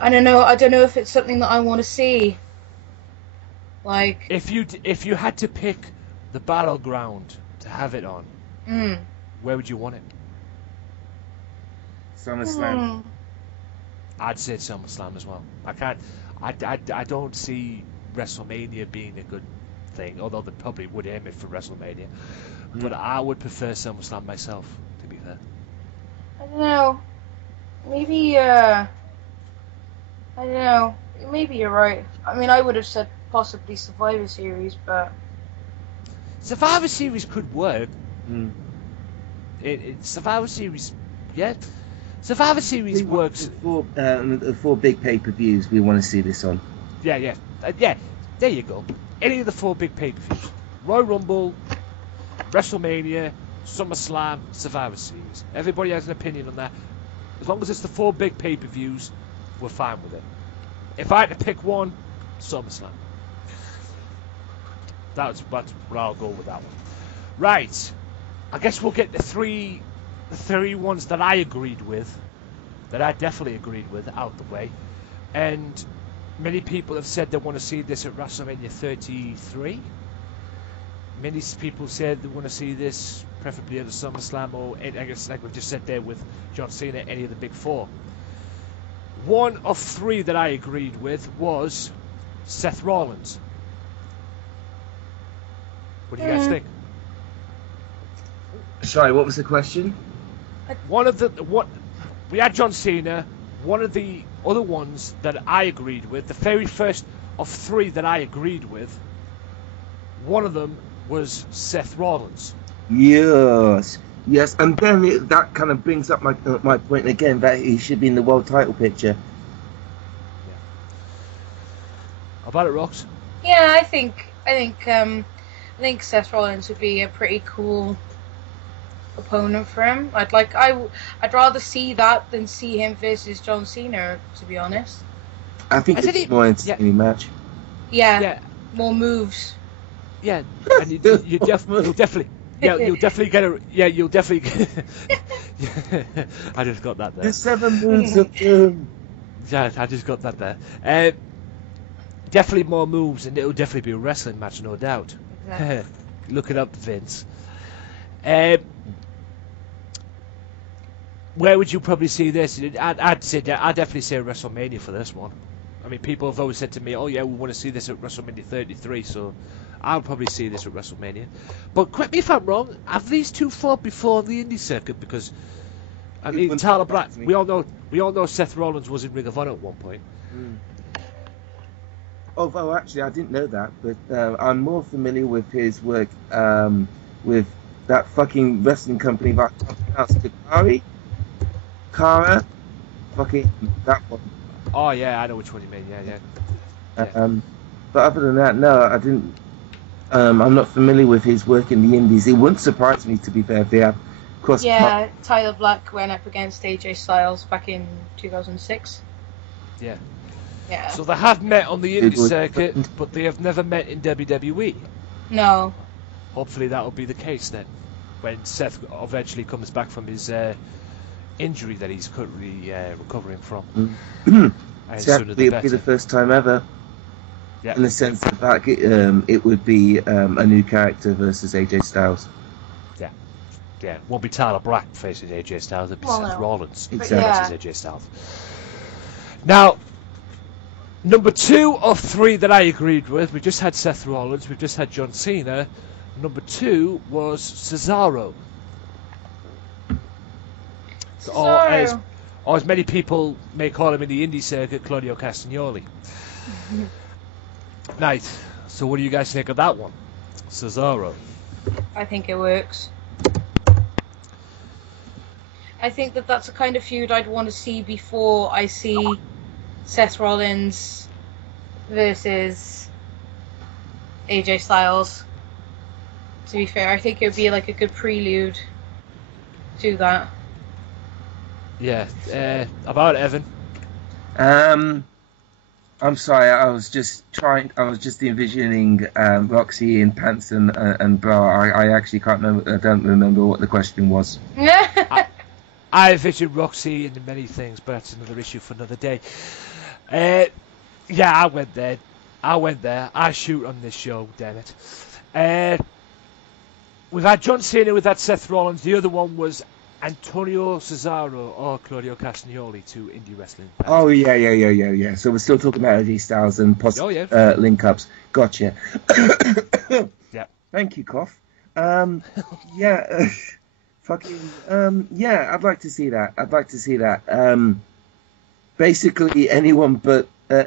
I don't know if it's something that I want to see. Like, if you had to pick the battleground to have it on, where would you want it? SummerSlam. I'd say SummerSlam as well. I don't see WrestleMania being a good thing, although they probably would aim it for WrestleMania. But I would prefer SummerSlam myself, to be fair. I don't know. Maybe, I don't know. Maybe you're right. I mean, I would have said possibly Survivor Series, but... Survivor Series could work. Survivor Series, yeah. Survivor Series works. The four big pay-per-views we want to see this on. Yeah. There you go. Any of the 4 big pay-per-views: Royal Rumble, WrestleMania, SummerSlam, Survivor Series. Everybody has an opinion on that. As long as it's the 4 big pay-per-views, we're fine with it. If I had to pick one, SummerSlam. That's where I'll go with that one. Right. I guess we'll get the three ones that I agreed with, that I definitely agreed with, out the way. And many people have said they want to see this at WrestleMania 33. Many people said they want to see this preferably at a SummerSlam, or I guess like we just said there with John Cena, any of the big 4. One of 3 that I agreed with was Seth Rollins. What do you guys think? Sorry, what was the question? We had John Cena. One of the other ones that I agreed with, the very first of 3 that I agreed with, one of them was Seth Rollins. Yes, and then that kind of brings up my point again that he should be in the world title picture. Yeah. How about it, Rox? Yeah, I think Seth Rollins would be a pretty cool opponent for him. I'd rather see that than see him versus John Cena, to be honest. I think it's a more entertaining match. Yeah, more moves. Yeah, and you'll definitely get a. Yeah, you'll definitely. I just got that there. The 7 moves of doom. Yeah, I just got that there. Definitely more moves, and it'll definitely be a wrestling match, no doubt. Exactly. Look it up, Vince. Where would you probably see this? I'd definitely say WrestleMania for this one. I mean, people have always said to me, "Oh yeah, we want to see this at WrestleMania 33." So I'll probably see this at WrestleMania. But correct me if I'm wrong. Have these 2 fought before the indie circuit? Because I mean, Tyler Black. We all know Seth Rollins was in Ring of Honor at one point. Although actually, I didn't know that, but I'm more familiar with his work with that fucking wrestling company that Kara, fucking that one. Oh yeah, I know which one you mean. Yeah. But other than that, no, I didn't. I'm not familiar with his work in the indies. It wouldn't surprise me, to be fair, if they have cross. Yeah, Tyler Black went up against AJ Styles back in 2006. Yeah. Yeah. So they have met on the indie circuit, but they have never met in WWE. No. Hopefully that will be the case then, when Seth eventually comes back from his injury that he's currently recovering from. It'll be the first time ever. Yeah. In the sense that it would be a new character versus AJ Styles. Yeah, it won't be Tyler Black facing AJ Styles, it'll be Seth Rollins versus AJ Styles. Now, number 2 of 3 that I agreed with, we just had Seth Rollins, we've just had John Cena. Number 2 was Cesaro. Or as many people may call him in the indie circuit, Claudio Castagnoli. Right, so what do you guys think of that one? Cesaro. I think it works. I think that's the kind of feud I'd want to see before I see Seth Rollins versus AJ Styles. To be fair, I think it would be like a good prelude to that. Yeah, about Evan. I'm sorry, I was just envisioning Roxy in pants and bra. I actually can't remember. I don't remember what the question was. I envision Roxy in many things, but that's another issue for another day. Yeah, I went there. I shoot on this show, damn it. We've had John Cena, we've had Seth Rollins. The other one was Antonio Cesaro or Claudio Castagnoli, 2 indie wrestling fans. Oh, yeah. So we're still talking about AJ Styles and link-ups. Gotcha. Yeah. Thank you, Koff. Yeah. I'd like to see that. Basically, anyone that the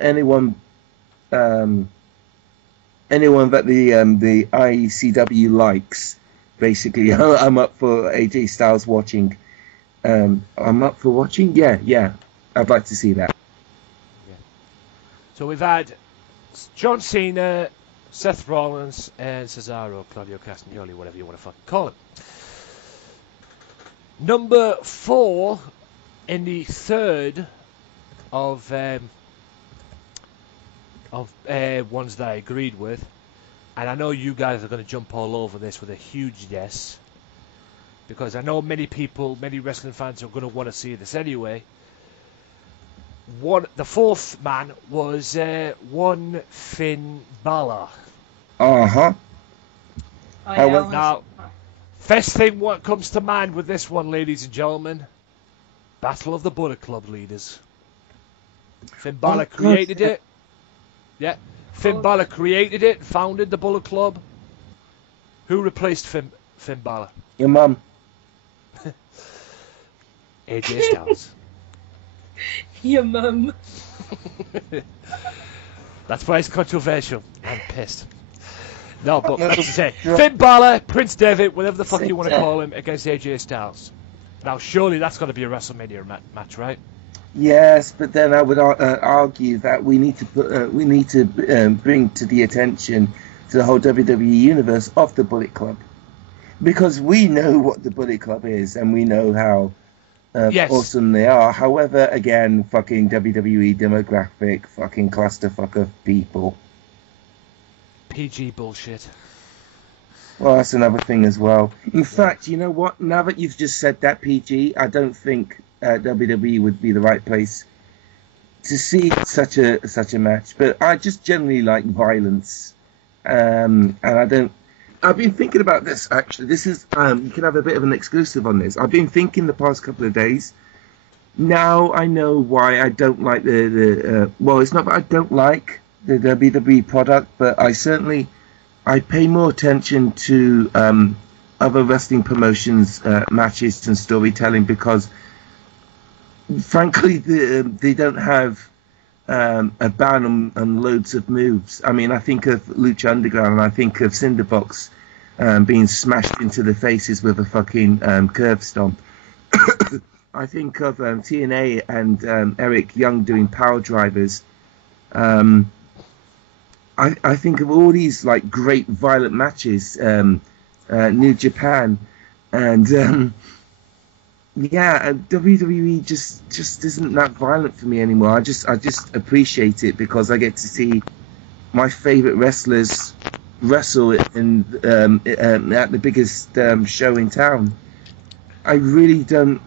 ICW likes. Basically, I'm up for AJ Styles watching. I'm up for watching. Yeah, I'd like to see that. Yeah. So we've had John Cena, Seth Rollins, and Cesaro, Claudio Castagnoli, whatever you want to fucking call him. Number 4 in the third of ones that I agreed with, and I know you guys are going to jump all over this with a huge yes, because I know many people, many wrestling fans are going to want to see this anyway. The fourth man was one Finn Balor. Uh-huh. Now, first thing what comes to mind with this one, ladies and gentlemen, Battle of the Bullet Club leaders. Finn Balor created it. Yeah. Finn Balor created it, founded the Bullet Club. Who replaced Finn Balor? Your mum. AJ Styles. Your mum. That's why it's controversial. I'm pissed. No, but like I say, Finn Balor, Prince Devitt, whatever the fuck you want to call him, against AJ Styles. Now, surely that's got to be a WrestleMania match, right? Yes, but then I would argue that we need to bring to the attention to the whole WWE universe of the Bullet Club, because we know what the Bullet Club is and we know how awesome they are. However, again, fucking WWE demographic, fucking clusterfuck of people. PG bullshit. Well, that's another thing as well. In fact, you know what? Now that you've just said that, PG, I don't think WWE would be the right place to see such a match. But I just generally like violence, and I don't. I've been thinking about this actually. This is you can have a bit of an exclusive on this. I've been thinking the past couple of days. Now I know why I don't like well, it's not that I don't like the WWE product, but I pay more attention to other wrestling promotions matches and storytelling, because frankly they don't have a ban on loads of moves. I mean, I think of Lucha Underground and I think of Cinderbox being smashed into the faces with a fucking curb stomp. I think of TNA and Eric Young doing power drivers. I think of all these like great violent matches, New Japan, and WWE just isn't that violent for me anymore. I just appreciate it because I get to see my favorite wrestlers wrestle in at the biggest show in town. I really don't.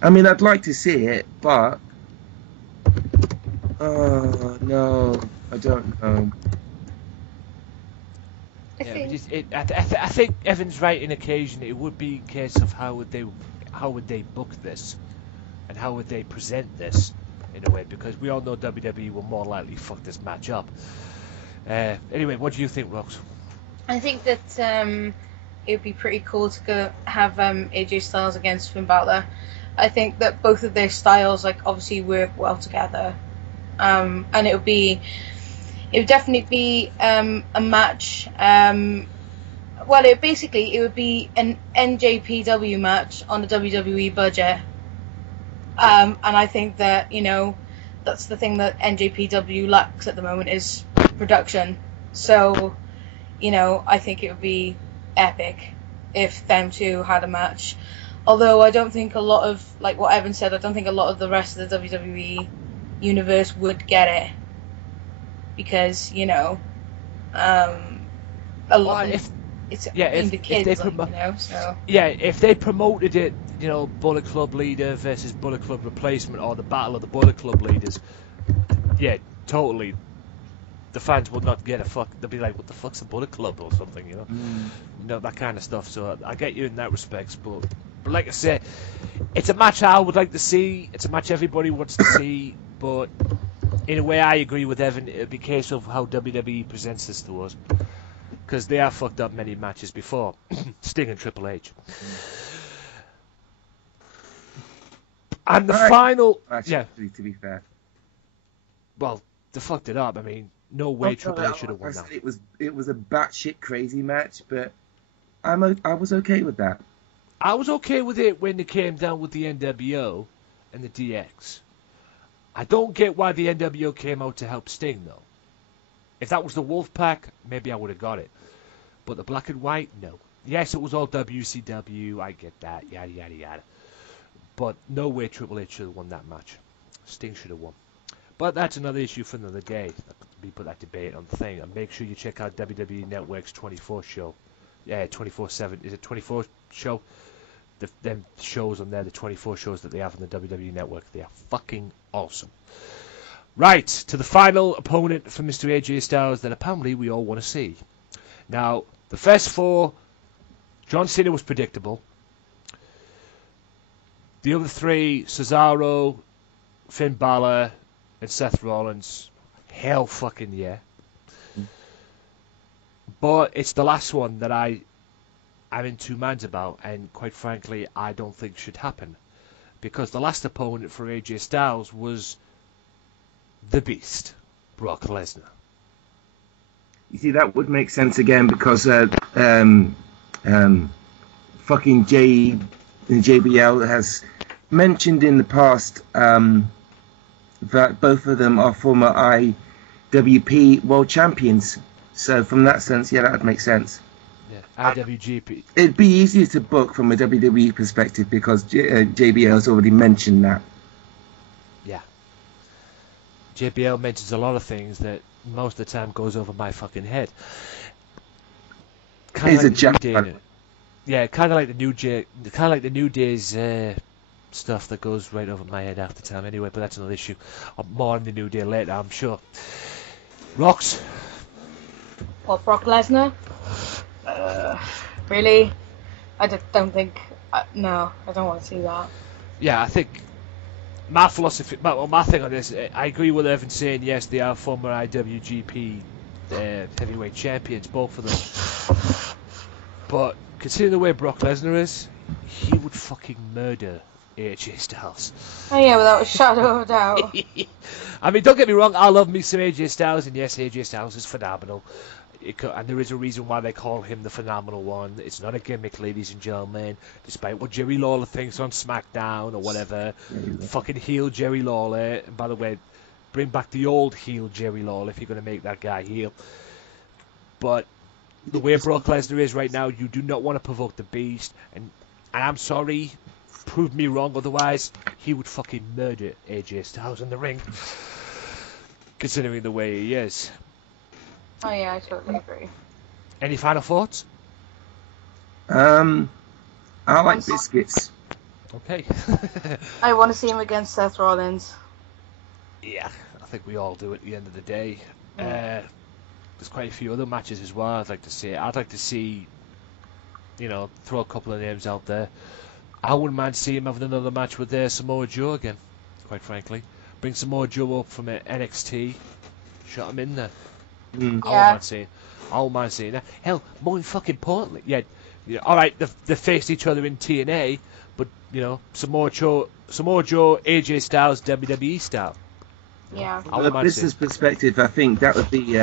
I mean, I'd like to see it, but. Oh no, I don't know. I think Evan's right in occasion. It would be a case of how would they book this, and how would they present this in a way, because we all know WWE will more likely fuck this match up. Anyway, what do you think, Rox? I think that it would be pretty cool to go have AJ Styles against Finn Balor. I think that both of their styles like obviously work well together. And it would definitely be a match. Well, it would be an NJPW match on the WWE budget. And I think that, that's the thing that NJPW lacks at the moment is production. So, I think it would be epic if them two had a match. Although I don't think a lot of, like what Evan said, I don't think a lot of the rest of the WWE universe would get it, because a lot of it's aimed at kids, so if they promoted it, Bullet Club leader versus Bullet Club replacement, or the battle of the Bullet Club leaders, totally, the fans would not get a fuck. They'll be like, what the fuck's a Bullet Club or something, that kind of stuff. So I get you in that respect, but like I say, it's a match I would like to see. It's a match everybody wants to see. But in a way, I agree with Evan. It'd be a case of how WWE presents this to us, because they have fucked up many matches before. Sting and Triple H. And the final, to be fair, well, they fucked it up. I mean, no way Triple H should have won that. It was a batshit crazy match, but I was okay with that. I was okay with it when it came down with the NWO and the DX. I don't get why the NWO came out to help Sting, though. If that was the Wolfpack, maybe I would have got it. But the black and white, no. Yes, it was all WCW, I get that, yada, yada, yada. But no way Triple H should have won that match. Sting should have won. But that's another issue for another day. We put that debate on the thing. And make sure you check out WWE Network's 24 show. Yeah, 24/7. Is it 24 show? Them shows on there, the 24 shows that they have on the WWE Network. They are fucking awesome. Right, to the final opponent for Mr. AJ Styles that apparently we all want to see. Now, the first four, John Cena was predictable. The other three, Cesaro, Finn Balor, and Seth Rollins, hell fucking yeah. But it's the last one that I'm in two minds about, and quite frankly, I don't think should happen. Because the last opponent for AJ Styles was the Beast, Brock Lesnar. You see, that would make sense again because fucking JBL has mentioned in the past that both of them are former IWP World Champions. So from that sense, yeah, that would make sense. Yeah, IWGP. It'd be easier to book from a WWE perspective because JBL has already mentioned that. Yeah. JBL mentions a lot of things that most of the time goes over my fucking head. He's a jackpot. Yeah, kind of like the New Day's stuff that goes right over my head half the time. Anyway, but that's another issue. More on the New Day later, I'm sure. Rox. What, Brock Lesnar? Really? I don't think. No, I don't want to see that. Yeah, I think my philosophy, my thing on this, I agree with Evan saying yes, they are former IWGP heavyweight champions, both of them. But considering the way Brock Lesnar is, he would fucking murder AJ Styles. Oh yeah, without a shadow of a doubt. I mean, don't get me wrong, I love me some AJ Styles, and yes, AJ Styles is phenomenal. And there is a reason why they call him the phenomenal one. It's not a gimmick, ladies and gentlemen. Despite what Jerry Lawler thinks on SmackDown or whatever. Fucking heel Jerry Lawler. And by the way, bring back the old heel Jerry Lawler if you're going to make that guy heel. But the way Brock Lesnar is right now, you do not want to provoke the Beast. And I'm sorry, prove me wrong otherwise, he would fucking murder AJ Styles in the ring. Considering the way he is. Oh yeah, I totally agree. Any final thoughts? I like biscuits. Okay. I want to see him against Seth Rollins. Yeah, I think we all do at the end of the day. There's quite a few other matches as well I'd like to see. I'd like to see, throw a couple of names out there. I wouldn't mind seeing him having another match with Samoa Joe again, quite frankly. Bring Samoa Joe up from NXT, shut him in there. I wouldn't mind seeing that. Hell, more fucking importantly, all right, they faced each other in TNA, but Samoa Joe, AJ Styles, WWE style. Yeah. From a business perspective, I think that would be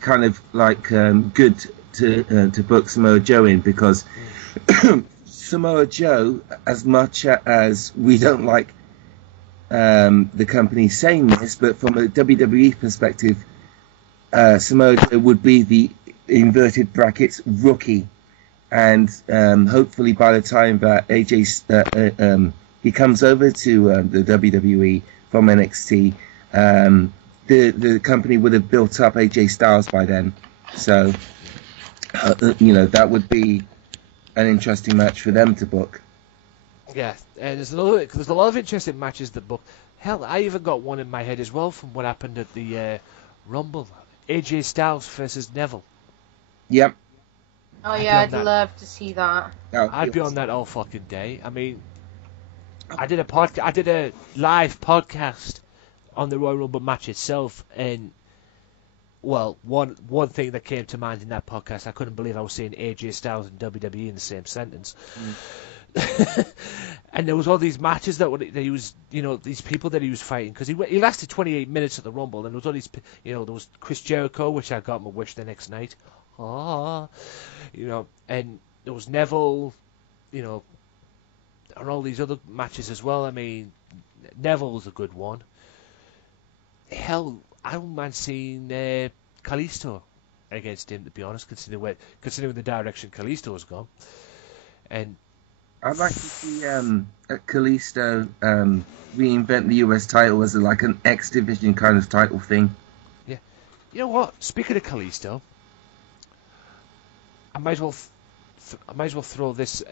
kind of like good to book Samoa Joe in because Samoa Joe, as much as we don't like the company saying this, but from a WWE perspective, Samoa Joe would be the inverted brackets rookie, and hopefully by the time that AJ he comes over to the WWE from NXT, the company would have built up AJ Styles by then, so that would be an interesting match for them to book. Yeah, and there's a lot of interesting matches that book. Hell, I even got one in my head as well from what happened at the Rumble. AJ Styles versus Neville. Yep. Oh yeah, I'd love to see that. I'd be on that all fucking day. I mean, I did a live podcast on the Royal Rumble match itself, and one thing that came to mind in that podcast, I couldn't believe I was saying AJ Styles and WWE in the same sentence. And there was all these matches that he was, these people that he was fighting, because he lasted 28 minutes at the Rumble, and there was all these, there was Chris Jericho, which I got my wish the next night, and there was Neville, you know, and all these other matches as well. I mean, Neville was a good one. Hell, I don't mind seeing Kalisto against him, to be honest, considering the direction Kalisto's gone. And I'd like to see Kalisto reinvent the US title as like an X Division kind of title thing. Yeah, you know what? Speaking of Kalisto, I might as well throw this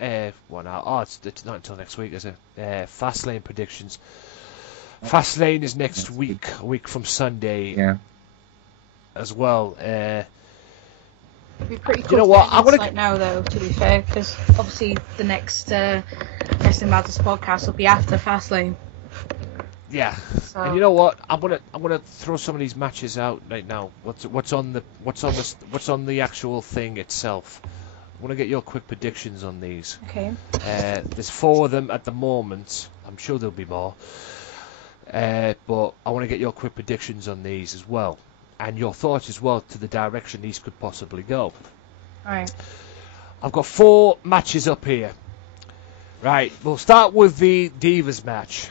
one out. Oh, it's not until next week, is it? Fastlane predictions. Fastlane is next week, a week from Sunday. Yeah. As well. It'd be pretty cool. You know what? I'm gonna now, though. To be fair, because obviously the next Wrestling Matters podcast will be after Fastlane. Yeah. So. And you know what? I'm gonna throw some of these matches out right now. What's on the actual thing itself? I want to get your quick predictions on these. Okay. There's 4 of them at the moment. I'm sure there'll be more. But I want to get your quick predictions on these as well. And your thoughts as well to the direction these could possibly go. Alright. I've got 4 matches up here. Right, we'll start with the Divas match.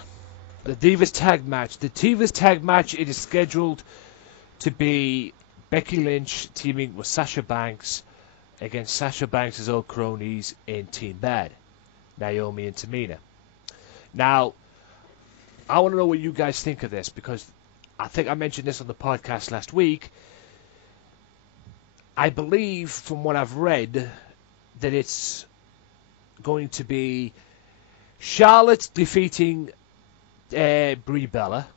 The Divas tag match. The Divas tag match, it is scheduled to be Becky Lynch teaming with Sasha Banks against Sasha Banks' old cronies in Team Bad, Naomi and Tamina. Now, I want to know what you guys think of this, because I think I mentioned this on the podcast last week. I believe, from what I've read, that it's going to be Charlotte defeating Brie Bella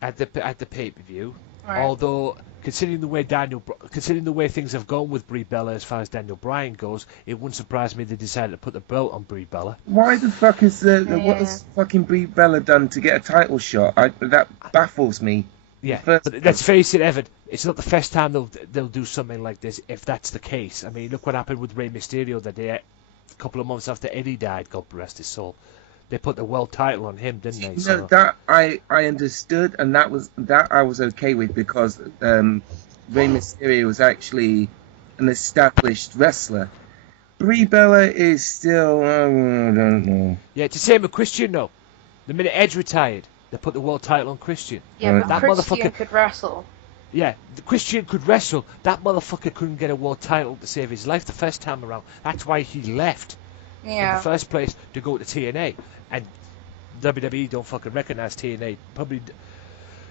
at the pay-per-view. Right. Although, considering the way things have gone with Brie Bella as far as Daniel Bryan goes, it wouldn't surprise me they decided to put the belt on Brie Bella. Why the fuck is what has fucking Brie Bella done to get a title shot? That baffles me. Yeah, but let's face it, Evan, it's not the first time they'll do something like this, if that's the case. I mean, look what happened with Rey Mysterio that day, a couple of months after Eddie died, God rest his soul. They put the world title on him, didn't they? No, that I understood, and that I was okay with, because Rey Mysterio was actually an established wrestler. Brie Bella is still, I don't know. Yeah, it's the same with Christian, though. The minute Edge retired, they put the world title on Christian. Yeah, but that Christian motherfucker could wrestle. Yeah, Christian could wrestle. That motherfucker couldn't get a world title to save his life the first time around. That's why he left in the first place to go to TNA. And WWE don't fucking recognize TNA. Probably,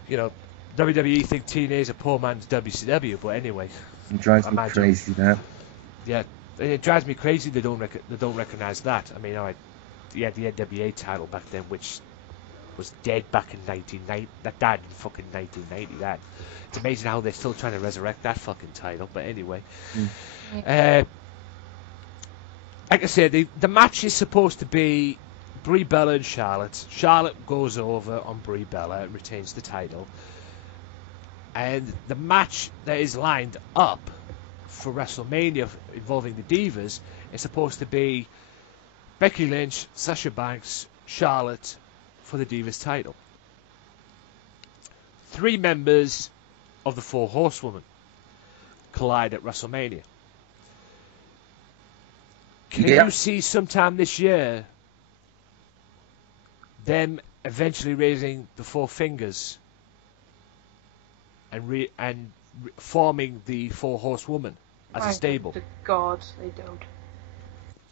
you know, WWE think TNA is a poor man's WCW. But anyway, it drives me crazy, that. Yeah, it drives me crazy. They don't recognize that. I mean, alright, the NWA title back then, which was dead back in 1990. That died in fucking 1990. That it's amazing how they're still trying to resurrect that fucking title. But anyway, like I said, the match is supposed to be Brie Bella and Charlotte. Charlotte goes over on Brie Bella and retains the title. And the match that is lined up for WrestleMania involving the Divas is supposed to be Becky Lynch, Sasha Banks, Charlotte for the Divas title. 3 members of the 4 Horsewomen collide at WrestleMania. Can you see sometime this year them eventually raising the 4 fingers and forming the 4 Horsewomen as a stable? God, they don't.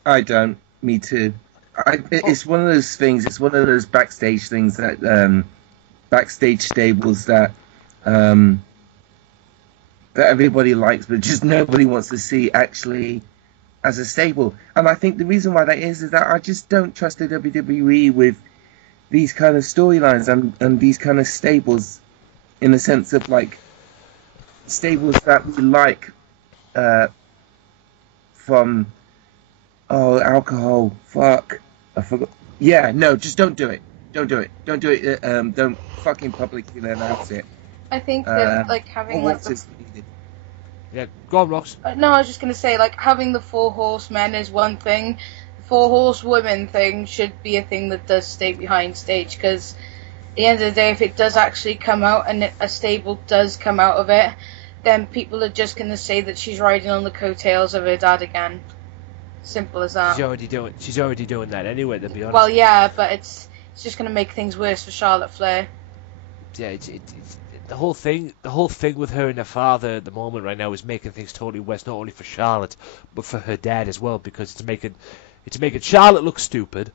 I don't. Me too. It's one of those things. It's one of those backstage things that backstage stables that everybody likes, but just nobody wants to see actually as a stable. And I think the reason why that is that I just don't trust the WWE with these kind of storylines and these kind of stables, in the sense of like stables that we like from alcohol. Fuck, I forgot. Yeah, no, just don't do it. Don't do it. Don't do it. Don't fucking publicly announce it. I think that like having like yeah, go on, Rox. No, I was just gonna say like having the 4 horsemen is one thing. The 4 horsewomen thing should be a thing that does stay behind stage, because at the end of the day, if it does actually come out and a stable does come out of it, then people are just going to say that she's riding on the coattails of her dad again. Simple as that. She's already doing that anyway, to be honest. Well, yeah, but it's just going to make things worse for Charlotte Flair. Yeah, it's the whole thing with her and her father at the moment right now is making things totally worse, not only for Charlotte but for her dad as well, because it's making Charlotte look stupid,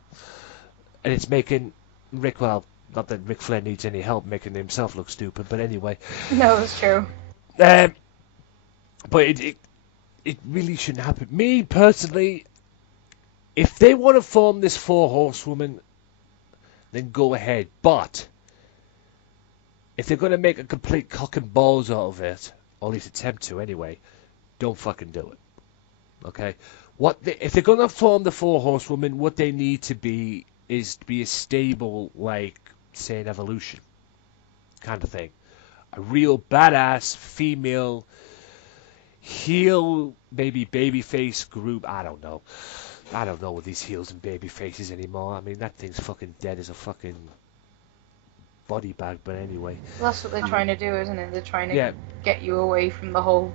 and it's making Rick, well, not that Ric Flair needs any help making himself look stupid, but anyway. No, it's true. But it really shouldn't happen. Me personally, if they want to form this 4 horsewoman, then go ahead. But if they're going to make a complete cock and balls out of it, or at least attempt to anyway, don't fucking do it. Okay? If they're going to form the 4 horsewoman, what they need to be is to be a stable, like, say, an Evolution kind of thing. A real badass female heel, maybe babyface group. I don't know with these heels and baby faces anymore. I mean, that thing's fucking dead as a fucking body bag, but anyway. Well, that's what they're trying to do, isn't it? They're trying to get you away from the whole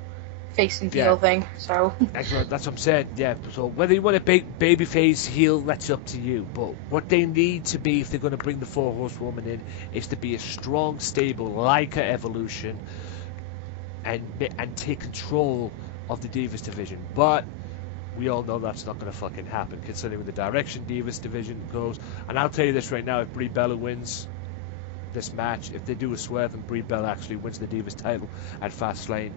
face and heel thing. So that's what I'm saying. Yeah. So whether you want a baby face, heel, that's up to you. But what they need to be, if they're going to bring the 4 horsewoman in, is to be a strong, stable, like a Evolution, and take control of the Divas division. But we all know that's not going to fucking happen, considering the direction Divas division goes. And I'll tell you this right now: if Brie Bella wins this match, if they do a swerve and Brie Bella actually wins the Divas title at Fastlane,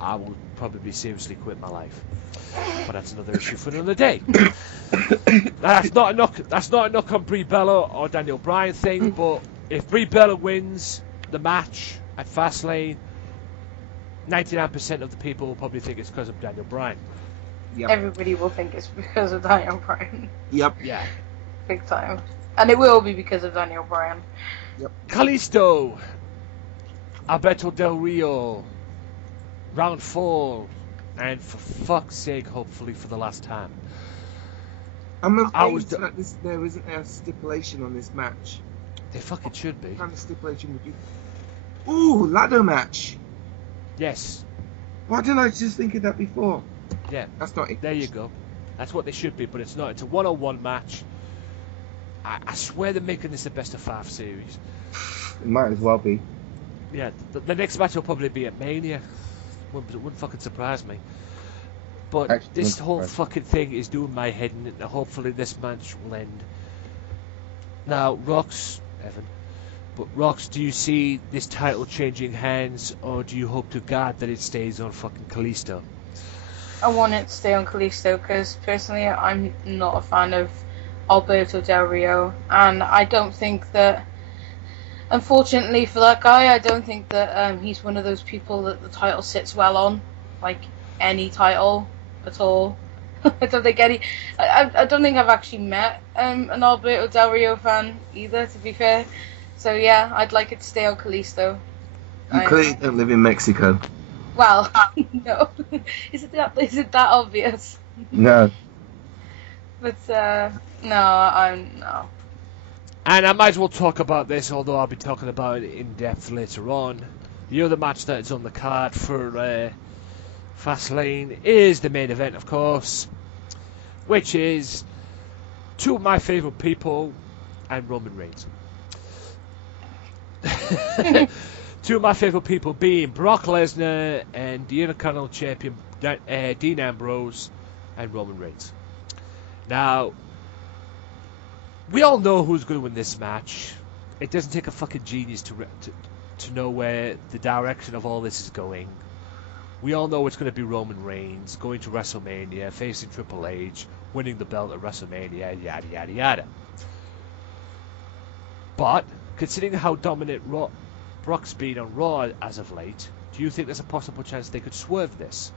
I will probably seriously quit my life. But that's another issue for another day. That's not a knock on Brie Bella or Daniel Bryan thing, but if Brie Bella wins the match at Fastlane, 99% of the people will probably think it's because of Daniel Bryan. Yep. Everybody will think it's because of Daniel Bryan. Yep. Yeah. Big time. And it will be because of Daniel Bryan. Yep. Kalisto, Alberto Del Rio, round 4, and for fuck's sake, hopefully for the last time. I'm afraid that there isn't a stipulation on this match. There fucking should be. What kind of stipulation would you... Ooh, ladder match. Yes. Why didn't I just think of that before? Yeah. That's not it. There you go. That's what they should be, but it's not. It's a 1-on-1 match. I swear they're making this a best-of-5 series. It might as well be. Yeah, the next match will probably be at Mania. It wouldn't fucking surprise me. But Actually, this whole fucking thing is doing my head in, and hopefully this match will end. Now, Rox, Evan, but Rox, do you see this title changing hands, or do you hope to God that it stays on fucking Kalisto? I want it to stay on Kalisto because personally I'm not a fan of Alberto Del Rio, and I don't think that, unfortunately for that guy, I don't think that he's one of those people that the title sits well on, like any title at all. I don't think I don't think I've actually met an Alberto Del Rio fan either, to be fair. So yeah, I'd like it to stay on Kalisto. You clearly don't live in Mexico. Well, no. Is it that obvious? No. But no. And I might as well talk about this, although I'll be talking about it in depth later on. The other match that is on the card for Fastlane is the main event, of course, which is 2 of my favourite people and Roman Reigns. 2 of my favourite people being Brock Lesnar and the Intercontinental Champion Dean Ambrose and Roman Reigns. Now, we all know who's going to win this match. It doesn't take a fucking genius to know where the direction of all this is going. We all know it's going to be Roman Reigns going to WrestleMania, facing Triple H, winning the belt at WrestleMania, yada yada yada. But considering how dominant Brock's been on Raw as of late, do you think there's a possible chance they could swerve this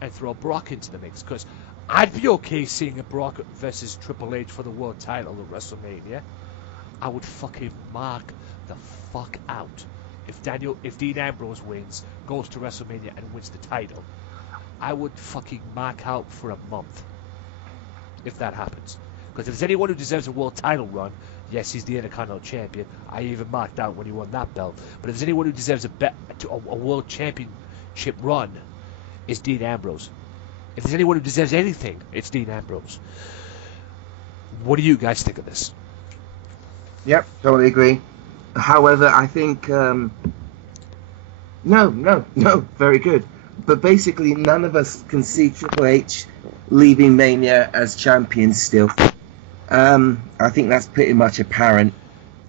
and throw Brock into the mix? Because I'd be okay seeing a Brock versus Triple H for the world title at WrestleMania. I would fucking mark the fuck out if Dean Ambrose wins, goes to WrestleMania and wins the title. I would fucking mark out for a month if that happens. Because if there's anyone who deserves a world title run, yes, he's the Intercontinental Champion. I even marked out when he won that belt. But if there's anyone who deserves a world championship run, it's Dean Ambrose. If there's anyone who deserves anything, it's Dean Ambrose. What do you guys think of this? Yep, totally agree. However, I think no, very good. But basically, none of us can see Triple H leaving Mania as champion still. I think that's pretty much apparent.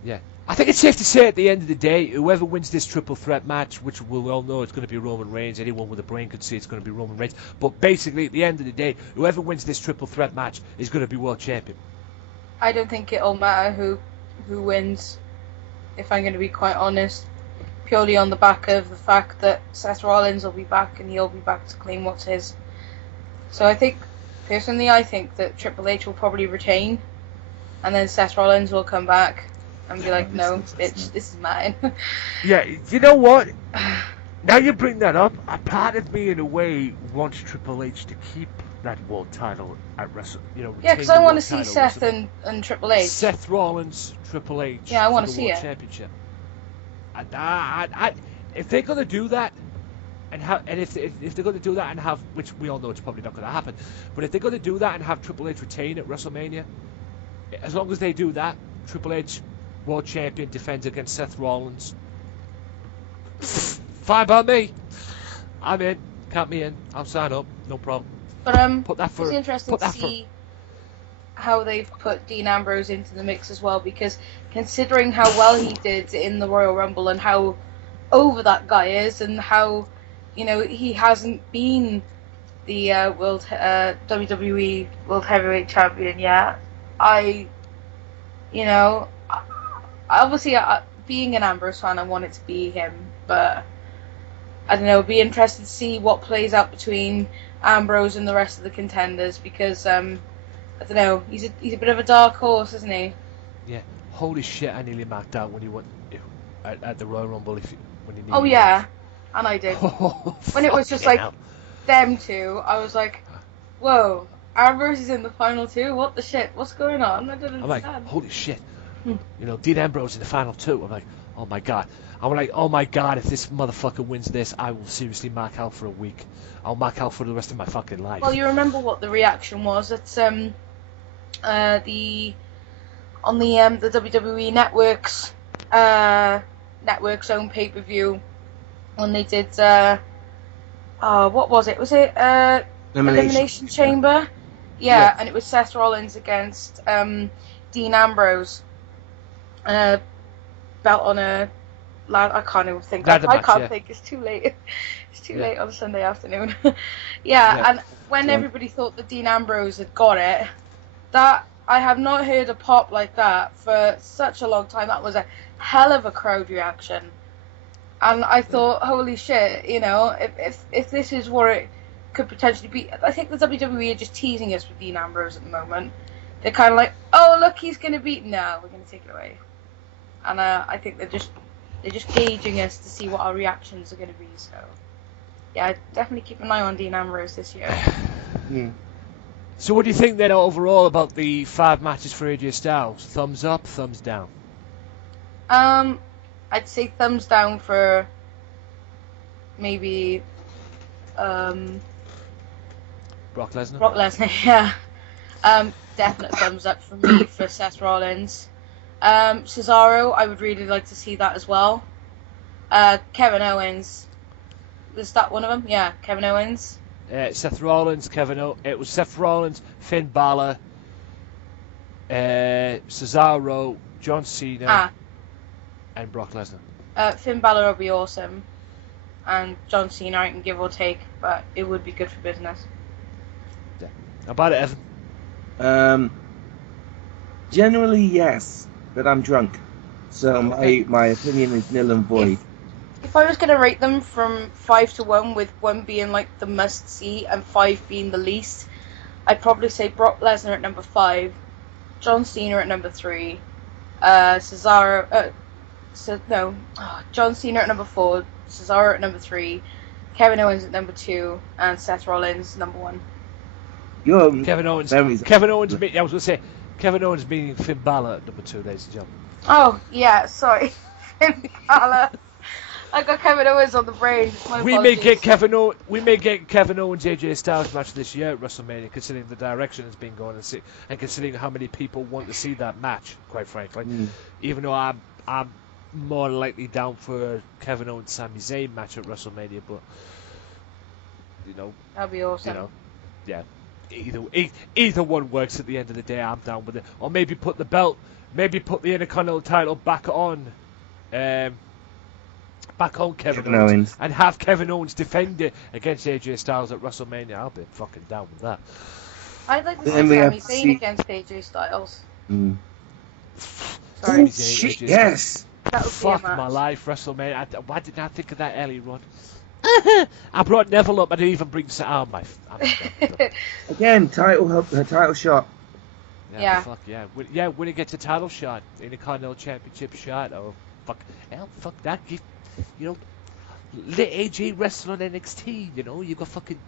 Yeah. I think it's safe to say at the end of the day, whoever wins this triple threat match, which we'll all know it's going to be Roman Reigns, anyone with a brain could see it's going to be Roman Reigns, but basically at the end of the day, whoever wins this triple threat match is going to be world champion. I don't think it'll matter who wins, if I'm going to be quite honest, purely on the back of the fact that Seth Rollins will be back and he'll be back to claim what's his. So I think that Triple H will probably retain, and then Seth Rollins will come back and be like, no, bitch, this is mine. Yeah, you know what? Now you bring that up, a part of me in a way wants Triple H to keep that world title at Wrestle. Yeah, because I want to see Seth and Triple H. Seth Rollins, Triple H. Yeah, I want to see World it. Championship. If they're gonna do that, if they're gonna do that and have, which we all know it's probably not gonna happen, but if they're gonna do that and have Triple H retain at WrestleMania, as long as they do that, Triple H, world champion, defends against Seth Rollins. Fine by me. I'm in. Count me in. I'll sign up. No problem. But put that for. It's interesting to see how they've put Dean Ambrose into the mix as well, because considering how well he did in the Royal Rumble and how over that guy is, and how he hasn't been the WWE World Heavyweight Champion yet. Obviously, being an Ambrose fan, I want it to be him, but I don't know. It'd be interesting to see what plays out between Ambrose and the rest of the contenders, because I don't know. He's a bit of a dark horse, isn't he? Yeah. Holy shit! I nearly marked out when he went at the Royal Rumble. Oh yeah, and I did. When it was just like them two, I was like, whoa. Ambrose is in the final two? What the shit? What's going on? I don't understand. I'm like, holy shit. Dean Ambrose in the final two. I'm like, oh my god. I'm like, oh my god, if this motherfucker wins this, I will seriously mark out for a week. I'll mark out for the rest of my fucking life. Well, you remember what the reaction was at the WWE Network's own pay-per-view when they did what was it? Was it Elimination Chamber? Yeah, and it was Seth Rollins against Dean Ambrose. Belt on a lad. I can't even think. I can't think. It's too late. It's too late on a Sunday afternoon. And when everybody thought that Dean Ambrose had got it, that I have not heard a pop like that for such a long time. That was a hell of a crowd reaction, and I thought, holy shit, if this is what it could potentially be. I think the WWE are just teasing us with Dean Ambrose at the moment. They're kind of like, oh look, he's going to beat. No, we're going to take it away. And I think they're just gauging us to see what our reactions are going to be. So yeah, definitely keep an eye on Dean Ambrose this year. So what do you think then overall about the 5 matches for AJ Styles? Thumbs up, thumbs down? I'd say thumbs down for maybe Brock Lesnar? Brock Lesnar, yeah. Definite thumbs up for me for Seth Rollins. Cesaro, I would really like to see that as well. Kevin Owens, was that one of them? Yeah, Kevin Owens. Seth Rollins, it was Seth Rollins, Finn Balor, Cesaro, John Cena, and Brock Lesnar. Finn Balor would be awesome, and John Cena I can give or take, but it would be good for business. Yeah. How about it, Evan? Generally, yes, but I'm drunk, so my opinion is nil and void. If I was going to rate them from 5 to 1, with 1 being like the must-see and 5 being the least, I'd probably say Brock Lesnar at number 5, John Cena at number 3, John Cena at number 4, Cesaro at number 3, Kevin Owens at number 2, and Seth Rollins number 1. You're Kevin Owens. very- Kevin Owens. I was going to say Kevin Owens meaning Finn Balor at number 2, ladies and gentlemen. Oh, yeah, sorry. Finn Balor. I got Kevin Owens on the brain. My We may apologies. get Kevin Owens AJ Styles match this year at WrestleMania, considering the direction it's been going and considering how many people want to see that match. Quite frankly, even though I'm more likely down for a Kevin Owens Sami Zayn match at WrestleMania, but That'd be awesome. Yeah, either one works at the end of the day. I'm down with it. Or maybe put the Intercontinental title back on Kevin Owens and have Kevin Owens defend it against AJ Styles at WrestleMania. I'll be fucking down with that. I'd like to see Then we have Sami to Zayn see- against AJ Styles. Oh, Sorry. shit, AJ yes. That would be Fuck a match. my life, WrestleMania. Why didn't I think of that earlier on? I brought Neville up. I didn't even bring I'm Again, title shot. Yeah. Fuck yeah. When it gets a title shot, Intercontinental Championship shot. Oh fuck. Hell, fuck that. Let AJ wrestle on NXT. You got fucking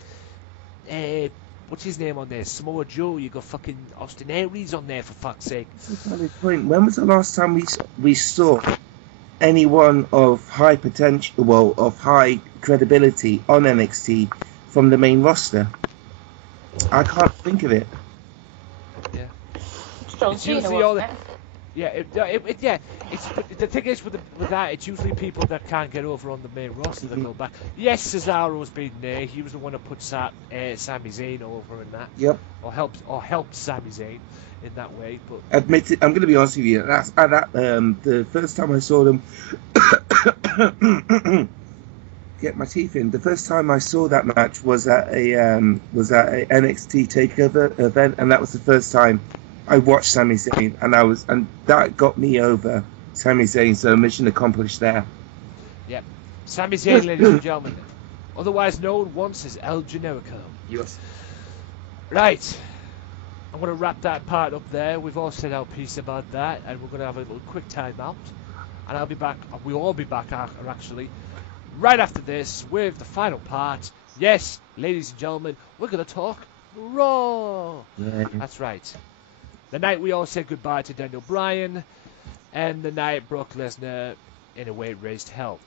what's his name on there? Samoa Joe. You got fucking Austin Aries on there, for fuck's sake. That's a valid point. When was the last time we saw anyone of high potential, of high credibility on NXT from the main roster? I can't think of it. Yeah. John It's Cena, usually all wasn't it? Yeah, the thing is with that, it's usually people that can't get over on the main roster that go back. Yes, Cesaro's been there. He was the one that put Sami Zayn over in that. Yep. Or helped Sami Zayn in that way. But Admit it, I'm going to be honest with you. The first time I saw them, get my teeth in. The first time I saw that match was at a NXT Takeover event, and that was the first time I watched Sami Zayn, and that got me over Sami Zayn. So mission accomplished there. yeah, Sami Zayn, ladies and gentlemen, otherwise known once as El Generico. Yes. Right. I'm going to wrap that part up there. We've all said our piece about that, and we're going to have a little quick time out. And I'll be back, we'll all be back actually, right after this with the final part. Yes, ladies and gentlemen, we're going to talk Raw. Yeah. That's right. The night we all said goodbye to Daniel Bryan, and the night Brock Lesnar, in a way, raised hell.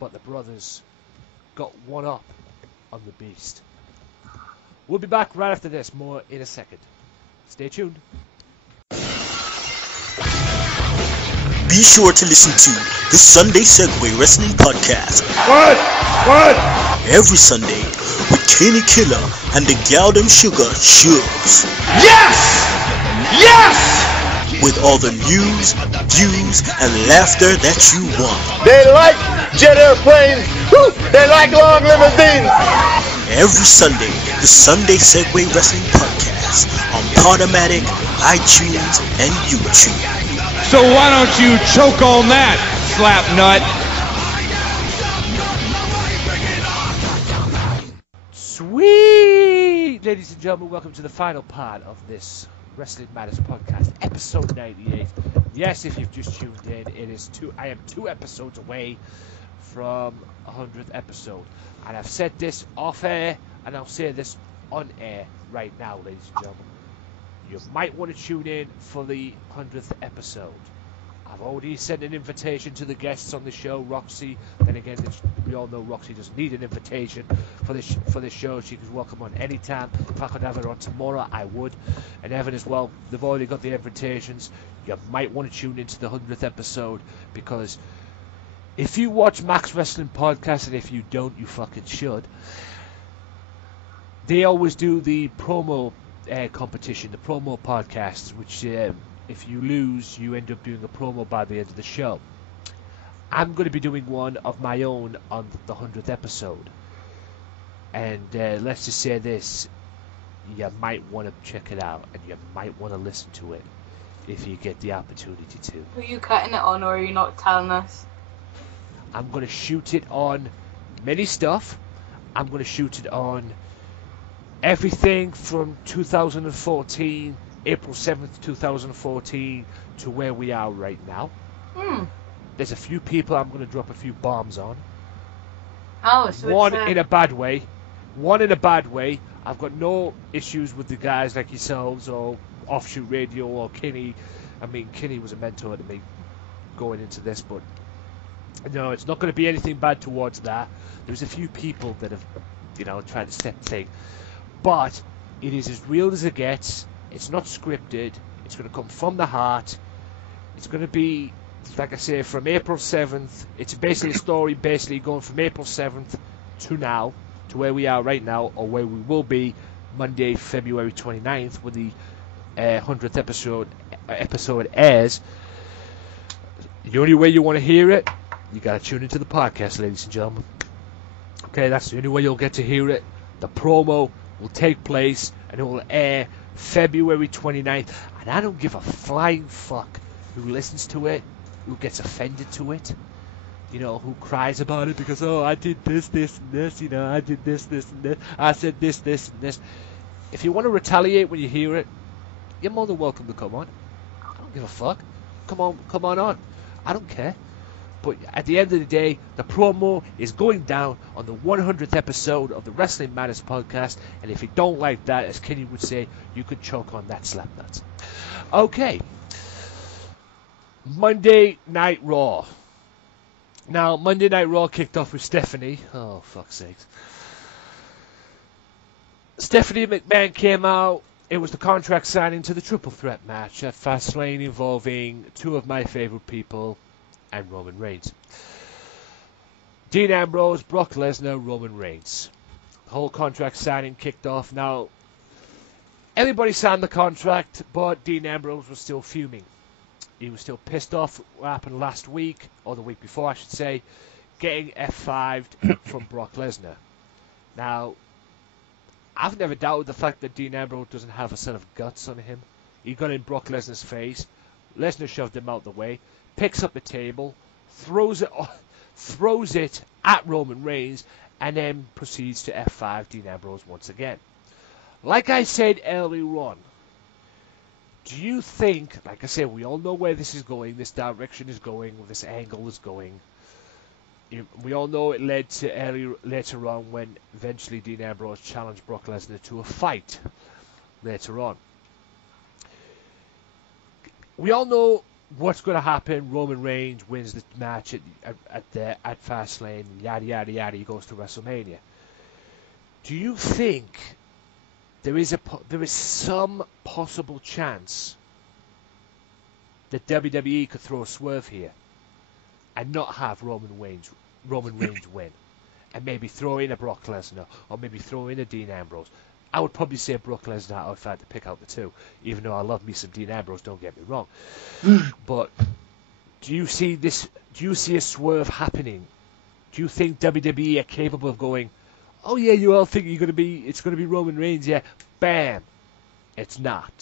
But the brothers got one up on the beast. We'll be back right after this, more in a second. Stay tuned. Be sure to listen to the Sunday Segway Wrestling Podcast What? every Sunday with Kenny Killer and the Galdem Sugar Shubs. Yes! Yes! With all the news, views, and laughter that you want. They like jet airplanes. Woo! They like long limousines. Every Sunday, the Sunday Segway Wrestling Podcast on Podomatic, iTunes, and YouTube. So why don't you choke on that, slap nut? Sweet! Ladies and gentlemen, welcome to the final part of this Wrestling Matters Podcast, episode 98. Yes, if you've just tuned in, I am 2 episodes away from 100th episode. And I've said this off air, and I'll say this on air right now, ladies and gentlemen. You might want to tune in for the 100th episode. I've already sent an invitation to the guests on the show, Roxy. Then again, we all know Roxy doesn't need an invitation for this show. She can welcome on any time. If I could have her on tomorrow, I would. And Evan as well. They've already got the invitations. You might want to tune into the 100th episode, because if you watch Max Wrestling Podcast, and if you don't, you fucking should, they always do the promo competition, the promo podcasts, which if you lose, you end up doing a promo by the end of the show. I'm going to be doing one of my own on the 100th episode. And let's just say this, you might want to check it out, and you might want to listen to it if you get the opportunity to. Are you cutting it on, or are you not telling us? I'm going to shoot it on many stuff. I'm going to shoot it on everything from 2014, April 7th, 2014, to where we are right now. There's a few people I'm going to drop a few bombs on. Oh, so One it's in a bad way. One in a bad way. I've got no issues with the guys like yourselves or Offshoot Radio or Kinney. I mean, Kinney was a mentor to me going into this, but no, it's not going to be anything bad towards that. There's a few people that have, tried to set the thing, but it is as real as it gets. It's not scripted. It's going to come from the heart. It's going to be, like I say, from April 7th. It's basically a story going from April 7th to now, to where we are right now, or where we will be Monday, February 29th, when the 100th episode airs. The only way you want to hear it, you got to tune into the podcast, ladies and gentlemen. Okay, that's the only way you'll get to hear it. The promo will take place, and it will air February 29th. And I don't give a flying fuck who listens to it, who gets offended to it, who cries about it because, I did this, this, and this, I did this, this, and this, I said this, this, and this. If you want to retaliate when you hear it, you're more than welcome to come on. I don't give a fuck. Come on. I don't care. But at the end of the day, the promo is going down on the 100th episode of the Wrestling Matters podcast, and if you don't like that, as Kenny would say, you could choke on that slapnut. Okay. Monday Night Raw. Now, Monday Night Raw kicked off with Stephanie. Oh, fuck's sake. Stephanie McMahon came out. It was the contract signing to the triple threat match at Fastlane involving two of my favorite people and Roman Reigns. Dean Ambrose, Brock Lesnar, Roman Reigns. The whole contract signing kicked off. Now, everybody signed the contract, but Dean Ambrose was still fuming. He was still pissed off what happened last week, or the week before I should say, getting F5'd from Brock Lesnar. Now, I've never doubted the fact that Dean Ambrose doesn't have a set of guts on him. He got in Brock Lesnar's face. Lesnar shoved him out the way, picks up the table, throws it at Roman Reigns, and then proceeds to F5 Dean Ambrose once again. Like I said earlier on, do you think, like I said, we all know where this is going, this direction is going, this angle is going. We all know it led to later on when eventually Dean Ambrose challenged Brock Lesnar to a fight later on. We all know what's going to happen. Roman Reigns wins the match at Fastlane, yada yada yada. He goes to WrestleMania. Do you think there is some possible chance that WWE could throw a swerve here and not have Roman Reigns win, and maybe throw in a Brock Lesnar, or maybe throw in a Dean Ambrose? I would probably say Brock Lesnar if I had to pick out the two, even though I love me some Dean Ambrose, don't get me wrong. But do you see a swerve happening? Do you think WWE are capable of going, oh yeah, you all think it's going to be Roman Reigns, yeah, bam, it's not?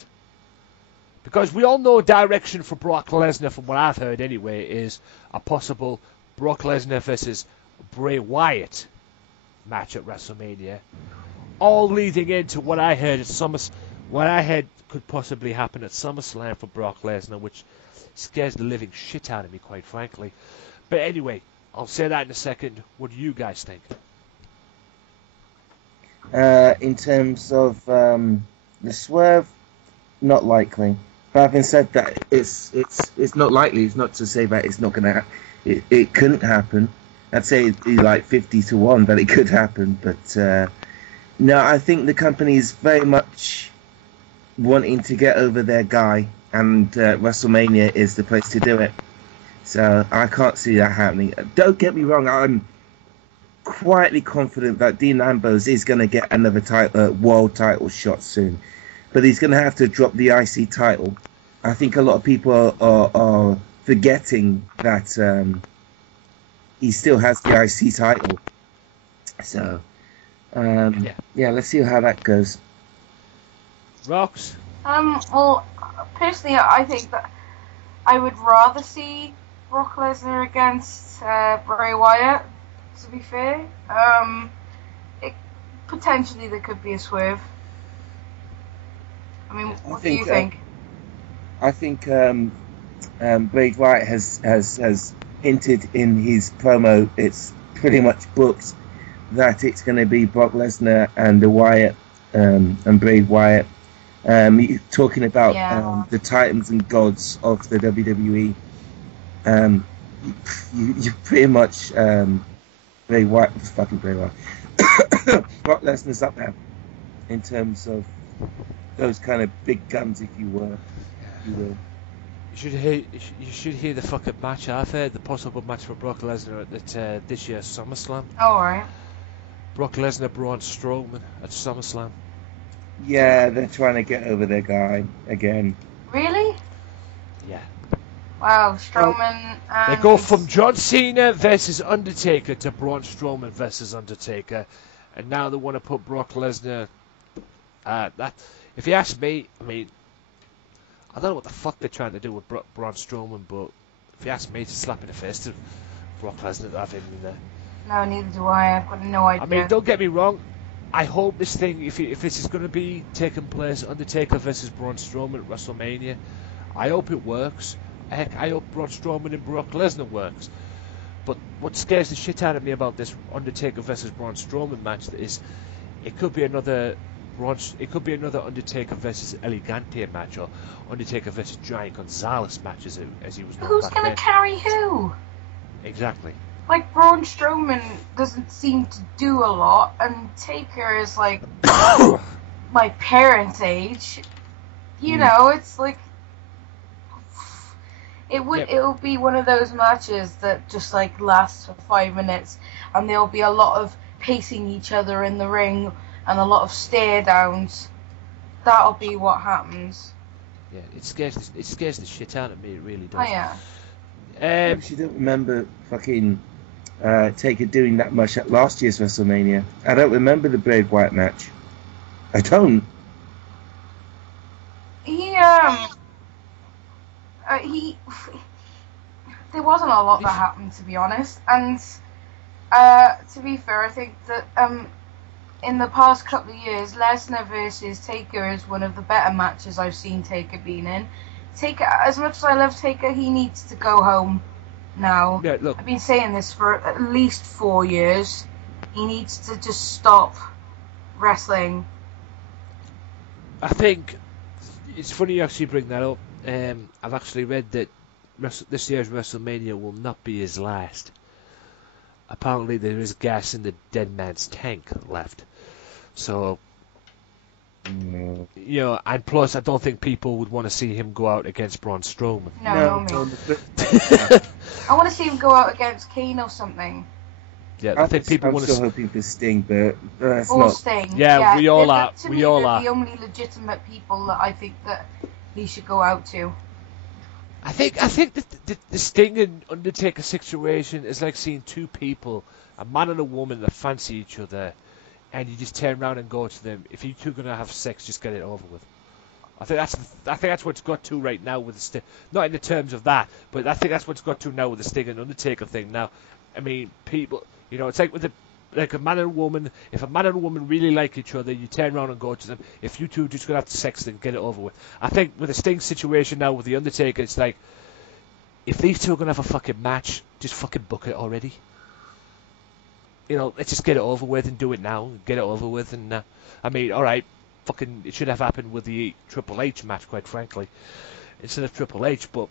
Because we all know direction for Brock Lesnar, from what I've heard anyway, is a possible Brock Lesnar versus Bray Wyatt match at WrestleMania, all leading into what I heard could possibly happen at SummerSlam for Brock Lesnar, which scares the living shit out of me, quite frankly. But anyway, I'll say that in a second. What do you guys think? In terms of the swerve, not likely. But having said that, it's not likely. It's not to say that it's not going to. It couldn't happen. I'd say it'd be like 50-1, but it could happen. But no, I think the company is very much wanting to get over their guy, and WrestleMania is the place to do it. So I can't see that happening. Don't get me wrong. I'm quietly confident that Dean Ambrose is going to get another world title shot soon, but he's going to have to drop the IC title. I think a lot of people are forgetting that he still has the IC title. So, yeah, let's see how that goes. Rox? Well, personally, I think that I would rather see Brock Lesnar against Bray Wyatt, to be fair. Potentially there could be a swerve. I mean, what do you think? I think Bray Wyatt has hinted in his promo, it's pretty much booked, that it's going to be Brock Lesnar and the Wyatt and Bray Wyatt, talking about the titans and gods of the WWE. You pretty much Bray Wyatt, fucking Bray Wyatt. Brock Lesnar's up there in terms of those kind of big guns, if you will. You should hear the fucking match I've heard, the possible match for Brock Lesnar at this year's SummerSlam. Oh, alright. Brock Lesnar, Braun Strowman at SummerSlam. Yeah, they're trying to get over their guy again. Really? Yeah. Wow, Strowman and... They go from John Cena versus Undertaker to Braun Strowman versus Undertaker, and now they want to put Brock Lesnar. That, if you ask me, I mean, I don't know what the fuck they're trying to do with Braun Strowman, but if you ask me, it's a slap in the face to Brock Lesnar to have him in there. No, neither do I. I've got no idea. I mean, don't get me wrong. I hope this thing, if this is going to be taking place, Undertaker versus Braun Strowman at WrestleMania, I hope it works. Heck, I hope Braun Strowman and Brock Lesnar works. But what scares the shit out of me about this Undertaker versus Braun Strowman match is it could be another Undertaker versus Elegante match, or Undertaker versus Giant Gonzalez match, as he was known Who's back going then. to carry who? Exactly. Like, Braun Strowman doesn't seem to do a lot, and Taker is like my parents' age. You know, it's like it will be one of those matches that just like lasts for 5 minutes, and there'll be a lot of pacing each other in the ring and a lot of stare downs. That'll be what happens. Yeah, it scares the shit out of me. It really does. Oh yeah. I actually don't remember fucking Taker doing that much at last year's WrestleMania. I don't remember the Bray Wyatt match. I don't. There wasn't a lot that happened, to be honest. And to be fair, I think that in the past couple of years, Lesnar versus Taker is one of the better matches I've seen Taker being in. Taker, as much as I love Taker, he needs to go home now. Yeah, look. I've been saying this for at least 4 years. He needs to just stop wrestling. I think it's funny you actually bring that up. I've actually read that this year's WrestleMania will not be his last. Apparently there is gas in the dead man's tank left. So, you know, and plus I don't think people would want to see him go out against Braun Strowman. No, I want to see him go out against Kane or something. Yeah, I think people want to. I'm still hoping for Sting, but that's or not. Sting. Yeah, we all are. To me, they're the only legitimate people that I think that he should go out to. I think that the Sting and Undertaker situation is like seeing two people, a man and a woman, that fancy each other, and you just turn around and go to them. If you two are gonna have sex, just get it over with. I think that's what it's got to right now with the Sting. Not in the terms of that, but I think that's what it's got to now with the Sting and Undertaker thing. Now, I mean, people, you know, it's like with like a man and a woman. If a man and a woman really like each other, you turn around and go to them. If you two are just gonna have sex, then get it over with. I think with the Sting situation now with the Undertaker, it's like, if these two are gonna have a fucking match, just fucking book it already. You know, let's just get it over with and do it now. Get it over with, and I mean, all right, fucking, it should have happened with the Triple H match, quite frankly, instead of Triple H. But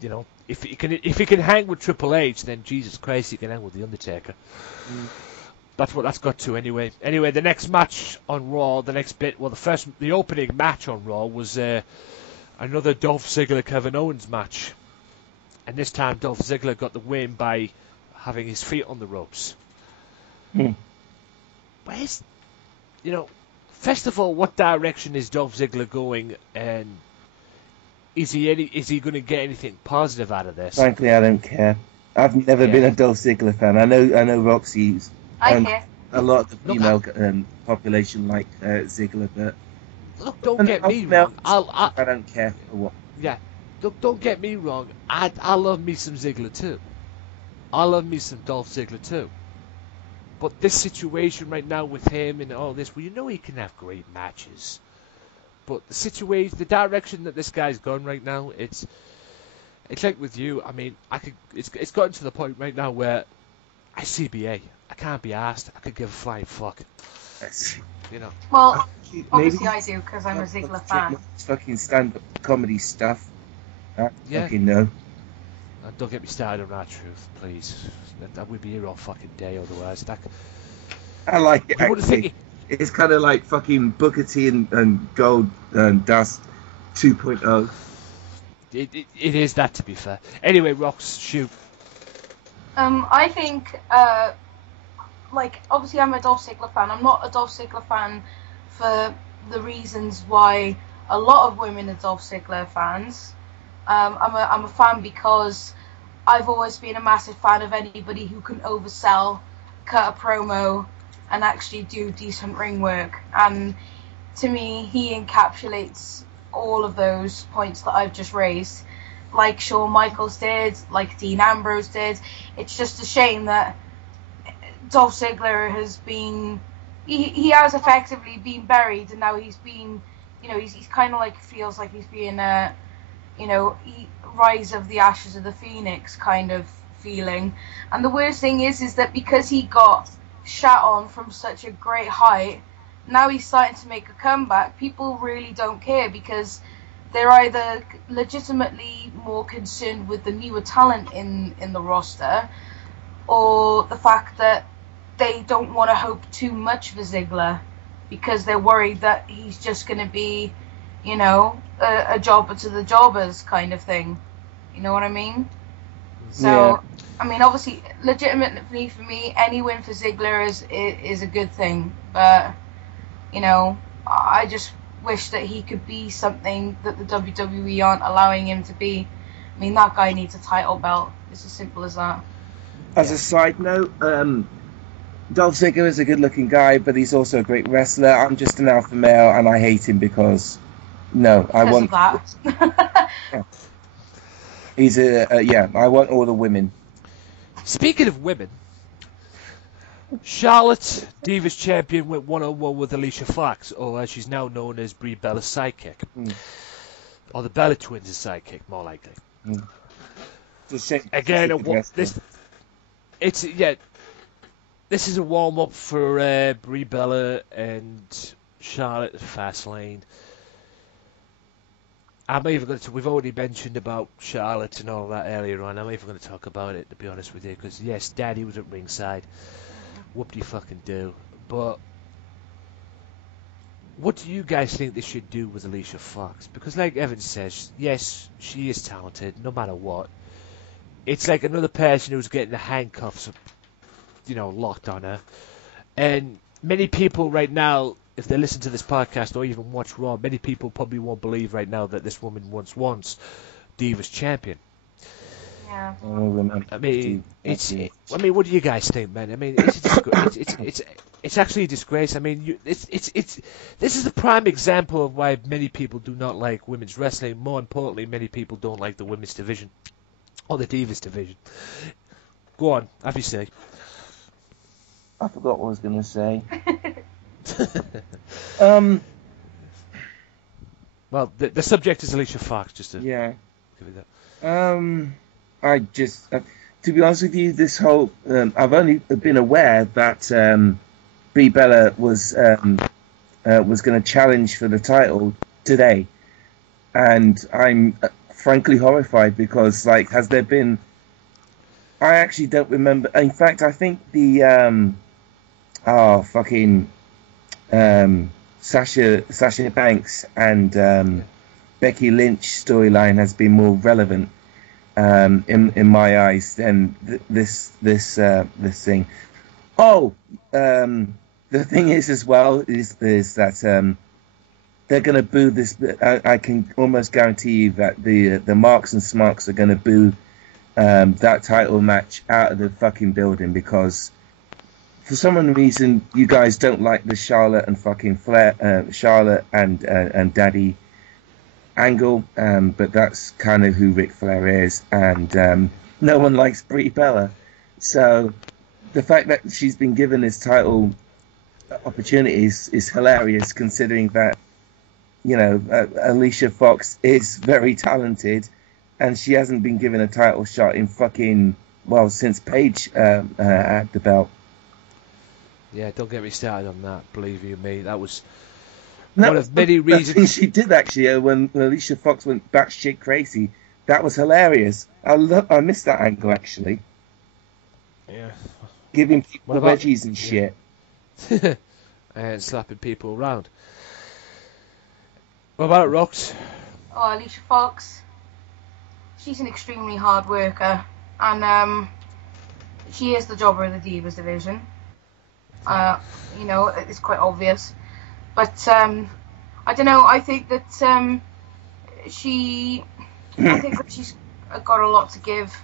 you know, if you can hang with Triple H, then Jesus Christ, you can hang with the Undertaker. That's what that's got to anyway. Anyway, the next match on Raw, the opening match on Raw was another Dolph Ziggler Kevin Owens match, and this time Dolph Ziggler got the win by having his feet on the ropes. Where's, you know, first of all, what direction is Dolph Ziggler going, and is he going to get anything positive out of this? Frankly, I don't care. I've never been a Dolph Ziggler fan. I know Roxy's I care. a lot of the female population like Ziggler, but look, don't get me wrong. I don't care for what. Yeah, look, don't get me wrong. I love me some Ziggler too. I love me some Dolph Ziggler too. But this situation right now with him and all this, well, you know he can have great matches. But the situation, the direction that this guy's gone right now, it's like with you. I mean, it's gotten to the point right now where I can't be asked. I could give a flying fuck. you know. Well, Maybe obviously I do because I'm a Ziggler fan. Fucking stand-up comedy stuff. Yeah. Fucking no. Don't get me started on that truth, please. That would be here all fucking day otherwise. I like it, You wouldn't think actually. It's kind of like fucking Booker T and Gold and Dust 2.0. it is that, to be fair. Anyway, Rox, shoot. I think, like, obviously I'm a Dolph Ziggler fan. I'm not a Dolph Ziggler fan for the reasons why a lot of women are Dolph Ziggler fans. I'm a fan because I've always been a massive fan of anybody who can oversell, cut a promo, and actually do decent ring work. And to me, he encapsulates all of those points that I've just raised, like Shawn Michaels did, like Dean Ambrose did. It's just a shame that Dolph Ziggler has been, he has effectively been buried, and now he's been, you know, he's kind of like, feels like he's being a, you know, rise of the ashes of the phoenix kind of feeling. And the worst thing is that because he got shat on from such a great height, now he's starting to make a comeback. People really don't care because they're either legitimately more concerned with the newer talent in the roster, or the fact that they don't want to hope too much for Ziggler because they're worried that he's just going to be, you know, a jobber to the jobbers kind of thing. You know what I mean? So, yeah. I mean, obviously, legitimately for me, any win for Ziggler is a good thing. But, you know, I just wish that he could be something that the WWE aren't allowing him to be. I mean, that guy needs a title belt. It's as simple as that. As a side note, Dolph Ziggler is a good-looking guy, but he's also a great wrestler. I'm just an alpha male, and I hate him because, I want that. Yeah. He's I want all the women. Speaking of women, Charlotte, Divas Champion, went 1-on-1 with Alicia Fox, or as she's now known as Brie Bella's sidekick. Or the Bella Twins' sidekick, more likely. Again, this is a warm-up for Brie Bella and Charlotte at Fastlane. We've already mentioned about Charlotte and all that earlier on. I'm even going to talk about it, to be honest with you, because yes, Daddy was at ringside. Whoop-de-fucking-do. But what do you guys think they should do with Alicia Fox? Because like Evan says, yes, she is talented, no matter what. It's like another person who's getting the handcuffs, locked on her. And many people right now, if they listen to this podcast or even watch Raw, many people probably won't believe right now that this woman wants Divas Champion. Yeah. I mean, what do you guys think, man? I mean, it's actually a disgrace. I mean, this is a prime example of why many people do not like women's wrestling. More importantly, many people don't like the women's division or the Divas division. Go on, have you say. I forgot what I was going to say. Well, the subject is Alicia Fox, just to give it that. I just, to be honest with you, this whole, I've only been aware that Brie Bella was going to challenge for the title today, and I'm frankly horrified because, like, has there been? I actually don't remember. In fact, I think the Sasha Banks and Becky Lynch storyline has been more relevant in my eyes than this thing. The thing is as well is that they're going to boo this. I can almost guarantee you that the Marks and Smarks are going to boo that title match out of the fucking building because for some reason you guys don't like the Charlotte and fucking Flair, Charlotte and Daddy angle, but that's kind of who Ric Flair is, and no one likes Brie Bella. So the fact that she's been given this title opportunity is hilarious, considering that Alicia Fox is very talented, and she hasn't been given a title shot in since Paige had the belt. Yeah, don't get me started on that. Believe you me, that was That one was of many the thing reasons. she did actually when Alicia Fox went batshit crazy. That was hilarious. I missed that angle actually. Yeah. Giving people What about- veggies and shit. And slapping people around. What about Rox? Oh, Alicia Fox. She's an extremely hard worker, and she is the jobber of the Divas division. You know, it's quite obvious. But I don't know. I think that she's got a lot to give.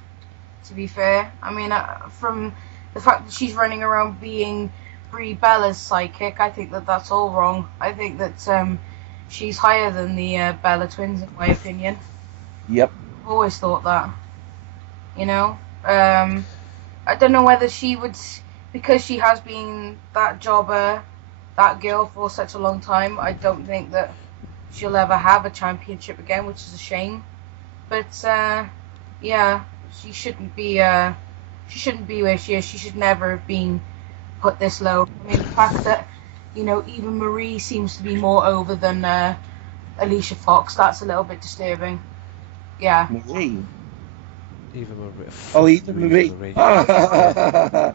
To be fair, I mean, from the fact that she's running around being Brie Bella's psychic, I think that that's all wrong. I think that she's higher than the Bella twins, in my opinion. Yep. I've always thought that. You know, I don't know whether she would, because she has been that jobber, that girl for such a long time. I don't think that she'll ever have a championship again, which is a shame. But yeah, she shouldn't be where she is. She should never have been put this low. I mean, the fact that, you know, even Marie seems to be more over than Alicia Fox, that's a little bit disturbing. Yeah. Marie. Eva Marie. Oh, Eva Marie.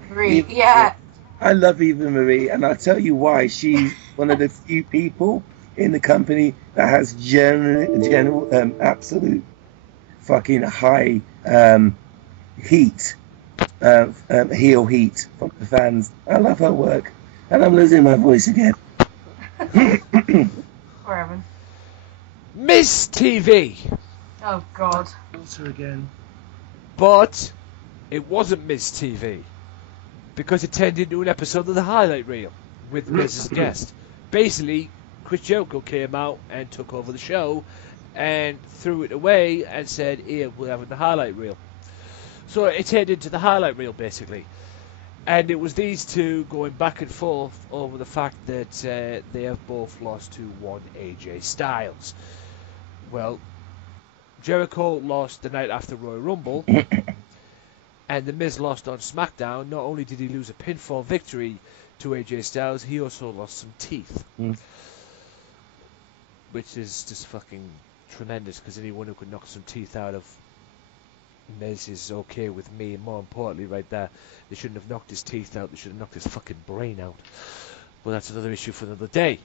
Marie, yeah. I love Eva Marie, and I'll tell you why. She's one of the few people in the company that has general absolute fucking high heat, heel heat from the fans. I love her work, and I'm losing my voice again. Forever. Miss TV. Oh God. What's her again? But it wasn't Miss TV because it turned into an episode of the highlight reel with Miz as a guest. Basically, Chris Jericho came out and took over the show and threw it away and said, "Here, we're having the highlight reel." So it turned into the highlight reel basically, and it was these two going back and forth over the fact that they have both lost to one AJ Styles. Well, Jericho lost the night after Royal Rumble, and The Miz lost on SmackDown. Not only did he lose a pinfall victory to AJ Styles, he also lost some teeth. Which is just fucking tremendous, because anyone who could knock some teeth out of Miz is okay with me, and more importantly right there, they shouldn't have knocked his teeth out, they should have knocked his fucking brain out. But that's another issue for another day.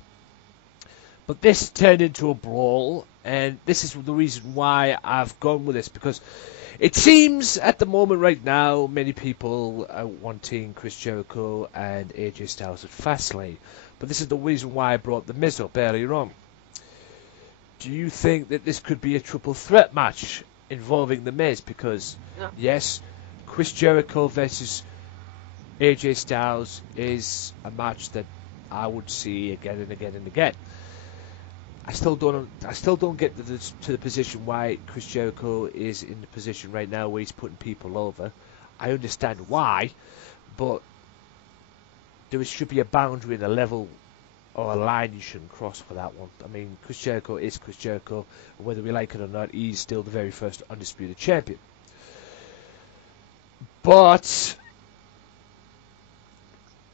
But this turned into a brawl, and this is the reason why I've gone with this, because it seems at the moment right now many people are wanting Chris Jericho and AJ Styles at Fastlane. But this is the reason why I brought The Miz up earlier on. Do you think that this could be a triple threat match involving The Miz? Because, yes, Chris Jericho versus AJ Styles is a match that I would see again and again and again. I still don't get to the position why Chris Jericho is in the position right now where he's putting people over. I understand why, but there should be a boundary and a level or a line you shouldn't cross for that one. I mean, Chris Jericho is Chris Jericho, and whether we like it or not, he's still the very first undisputed champion. But,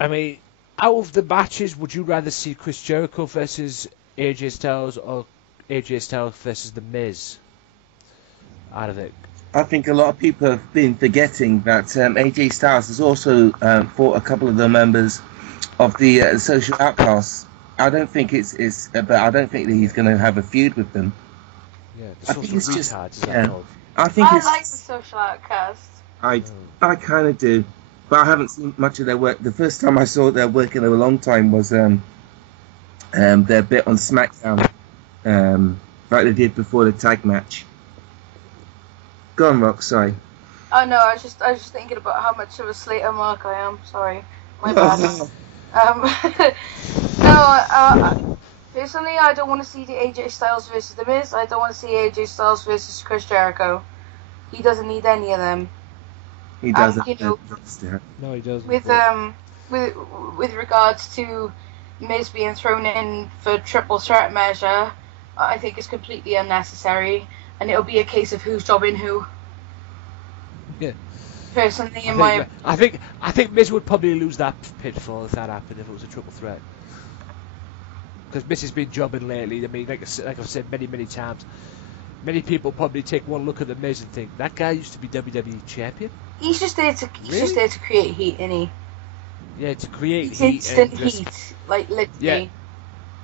I mean, out of the matches, would you rather see Chris Jericho versus AJ Styles or AJ Styles versus The Miz? Out of it. I think a lot of people have been forgetting that AJ Styles has also fought a couple of the members of the Social Outcasts. I don't think but I don't think that he's going to have a feud with them. Yeah, I think it's just, I like the Social Outcasts. I kind of do, but I haven't seen much of their work. The first time I saw their work in a long time was their bit on SmackDown, like they did before the tag match. Go on, Rox, sorry. Oh no, I was just thinking about how much of a Slater mark I am. Sorry, my bad. Personally, I don't want to see the AJ Styles versus The Miz. I don't want to see AJ Styles versus Chris Jericho. He doesn't need any of them. He doesn't. You know, no, he doesn't. With regards to Miz being thrown in for triple threat measure, I think it's completely unnecessary, and it'll be a case of who's jobbing who. Yeah. Personally, in my I think Miz would probably lose that pinfall if that happened, if it was a triple threat. Because Miz has been jobbing lately. I mean, like I've said many times, many people probably take one look at the Miz and think that guy used to be WWE champion. he's just there to create heat, isn't he? Yeah, to create It's heat. instant And just, heat, like literally. Yeah.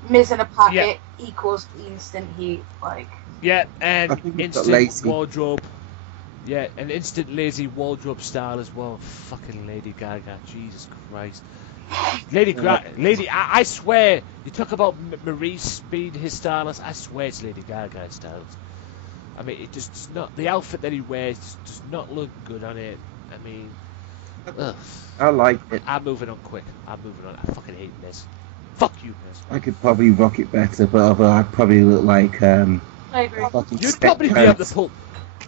Miz in a packet equals instant heat, like. Yeah, I and think he's got instant lazy. wardrobe. Yeah, an instant lazy wardrobe style as well. Fucking Lady Gaga, Jesus Christ. I swear, you talk about Maurice being his stylist, I swear it's Lady Gaga's stylist. I mean, it just does not, the outfit that he wears just does not look good on it. I mean, ugh. I like it. I'm moving on quick. I fucking hate this. Fuck you, Miz. I could probably rock it better, but I'd probably look like I agree. fucking You'd spec probably be able to pants. pull.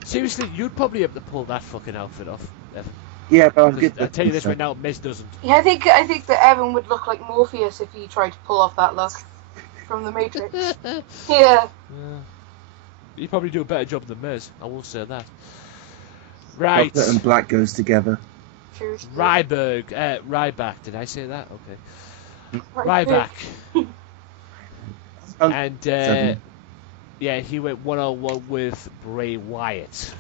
Seriously, you'd probably be able to pull that fucking outfit off, Evan. Yeah, but I'm Because good. I'll tell you this right now, Miz doesn't. Yeah, I think that Evan would look like Morpheus if he tried to pull off that look from the Matrix. Yeah. You probably do a better job than Miz, I will say that. Right. Chocolate and black goes together. Cheers. Ryback, did I say that? Okay. Ryback. And, yeah, he went 1-on-1 with Bray Wyatt.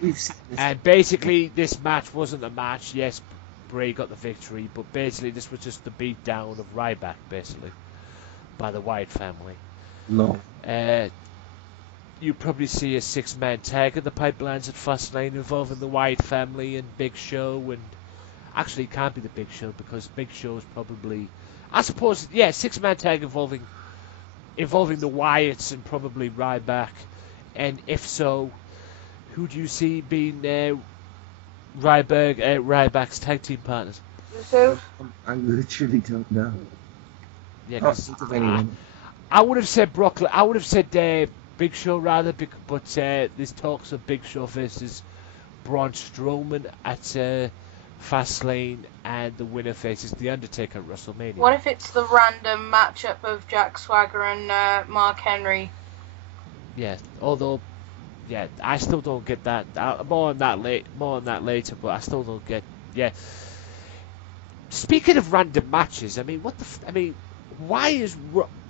We've seen this. And basically, this match wasn't a match. Yes, Bray got the victory, but basically this was just the beatdown of Ryback, basically, by the Wyatt family. No. You probably see a 6-man tag in the pipelines at Fastlane involving the Wyatt family and Big Show, and actually it can't be the Big Show because Big Show is probably, I suppose, yeah, 6-man tag involving the Wyatts and probably Ryback, and if so, who do you see being Ryback's tag team partners? So, I literally don't know. Yeah, Can't 'cause think of anyone. I would have said I would have said Big Show rather, but there's talks of Big Show versus Braun Strowman at Fastlane, and the winner faces The Undertaker at WrestleMania. what if it's the random matchup of Jack Swagger and Mark Henry? Yeah, although, yeah, I still don't get that. More on that later, but I still don't get. Yeah. Speaking of random matches, I mean, why is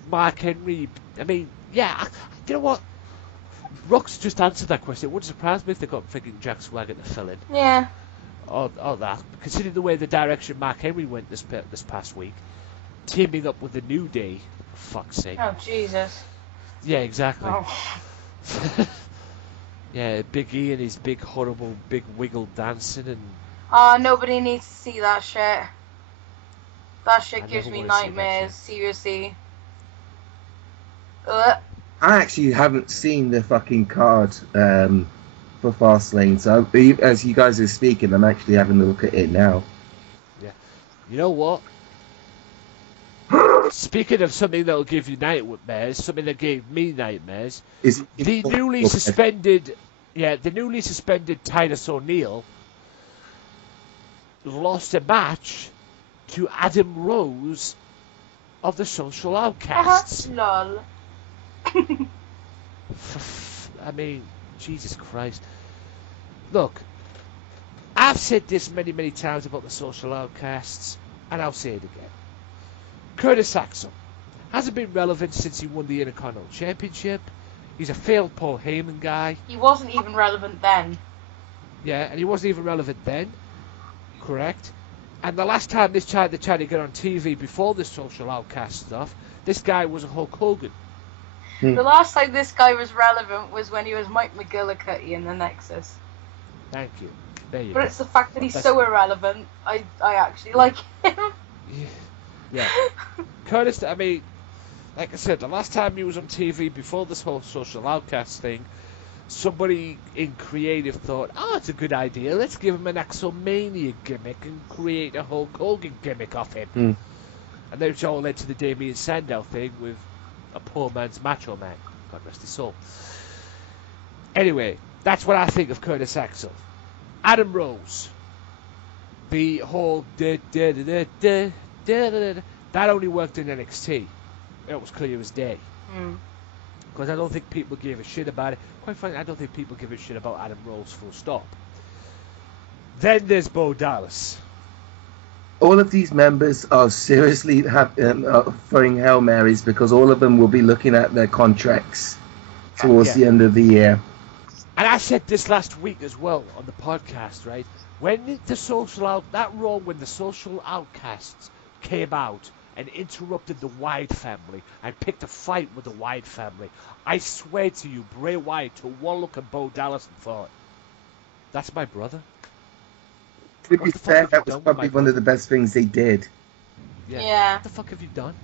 Mark Henry? I mean, yeah, you know what? Rox just answered that question. It wouldn't surprise me if they got freaking Jack Swagger to fill in. Yeah. Or that, considering the way the direction Mark Henry went this past week, teaming up with the New Day, for fuck's sake. Oh Jesus. Yeah, exactly. Oh. Yeah, Big E and his big horrible big wiggle dancing and. Nobody needs to see that shit. That shit I gives never me wanna see that nightmares. shit. Seriously. I actually haven't seen the fucking card for Fastlane, so as you guys are speaking, I'm actually having a look at it now. Yeah. You know what? Speaking of something that'll give you nightmares, something that gave me nightmares, the newly suspended Titus O'Neil lost a match to Adam Rose of the Social Outcasts. Lol. I mean, Jesus Christ. Look, I've said this many times about the Social Outcasts, and I'll say it again. Curtis Axel hasn't been relevant since he won the Intercontinental Championship. He's a failed Paul Heyman guy. He wasn't even relevant then. Yeah, and he wasn't even relevant then. Correct. And the last time they tried to get on TV before this Social Outcast stuff, this guy was a Hulk Hogan. The last time this guy was relevant was when he was Mike McGillicuddy in the Nexus. Thank you. There you But go. it's the fact that he's so irrelevant. I actually like him. Yeah. Curtis, I mean, like I said, the last time he was on TV before this whole Social Outcast thing, somebody in creative thought, it's a good idea, let's give him an Axelmania gimmick and create a Hulk Hogan gimmick off him. And then it all led to the Damien Sandow thing with a poor man's Macho Man. God rest his soul. Anyway, that's what I think of Curtis Axel. Adam Rose. The whole that only worked in NXT. It was clear as day. Because I don't think people gave a shit about it. Quite frankly, I don't think people give a shit about Adam Rose full stop. Then there's Bo Dallas. All of these members are seriously throwing Hail Marys because all of them will be looking at their contracts towards the end of the year. And I said this last week as well on the podcast, right? When when the social outcasts came out and interrupted the Wyatt family and picked a fight with the Wyatt family, I swear to you, Bray Wyatt took one look at Bo Dallas and thought, that's my brother. To be fair, that was probably one of the best things they did. Yeah. What the fuck have you done?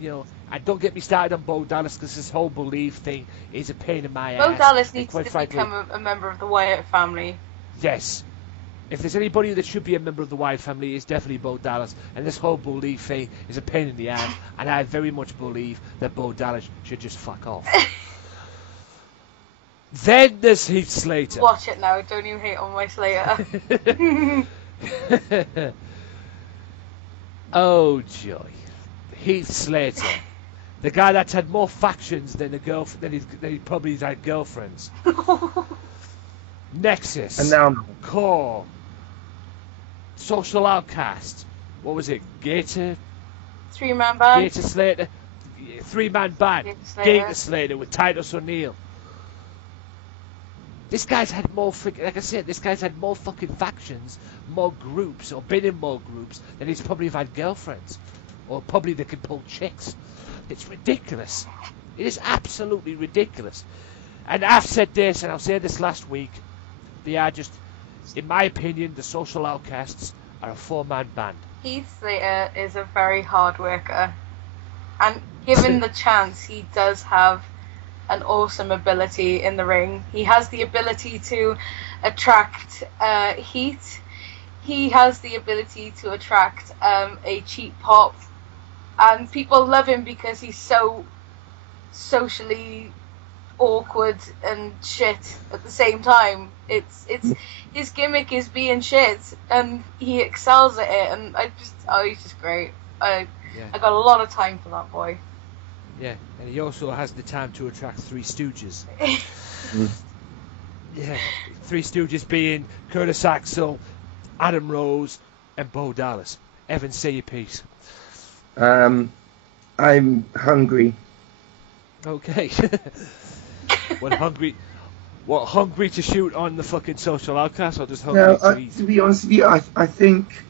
You know, and don't get me started on Bo Dallas because this whole belief thing is a pain in my ass. Bo Dallas needs to frankly, become a member of the Wyatt family. Yes. If there's anybody that should be a member of the Wyatt family, it's definitely Bo Dallas. And this whole belief thing is a pain in the ass. And I very much believe that Bo Dallas should just fuck off. Then there's Heath Slater. Watch it now. Don't you hate on my Slater. Oh, joy. Heath Slater. The guy that's had more factions than he probably had girlfriends. Nexus. And now Core. Social Outcast. What was it? Gator? 3-man band. Gator Slater. 3-man band. Gator Slater with Titus O'Neil. This guy's had more like I said, this guy's had more fucking factions, more groups, or been in more groups than he's probably had girlfriends. Or probably they can pull chicks. It's ridiculous. It is absolutely ridiculous. And I've said this, and I'll say this last week, they are just, in my opinion, the Social Outcasts are a 4-man band. Heath Slater is a very hard worker. And given the chance, he does have an awesome ability in the ring. He has the ability to attract heat. He has the ability to attract a cheap pop. And people love him because he's so socially awkward and shit at the same time. It's his gimmick is being shit, and he excels at it. And he's just great. I got a lot of time for that boy. Yeah, and he also has the time to attract 3 Stooges. Yeah, 3 Stooges being Curtis Axel, Adam Rose, and Bo Dallas. Evan, say your piece. I'm hungry. Okay. What hungry to shoot on the fucking Social Outcast, or just hungry to eat? To be honest with you, I think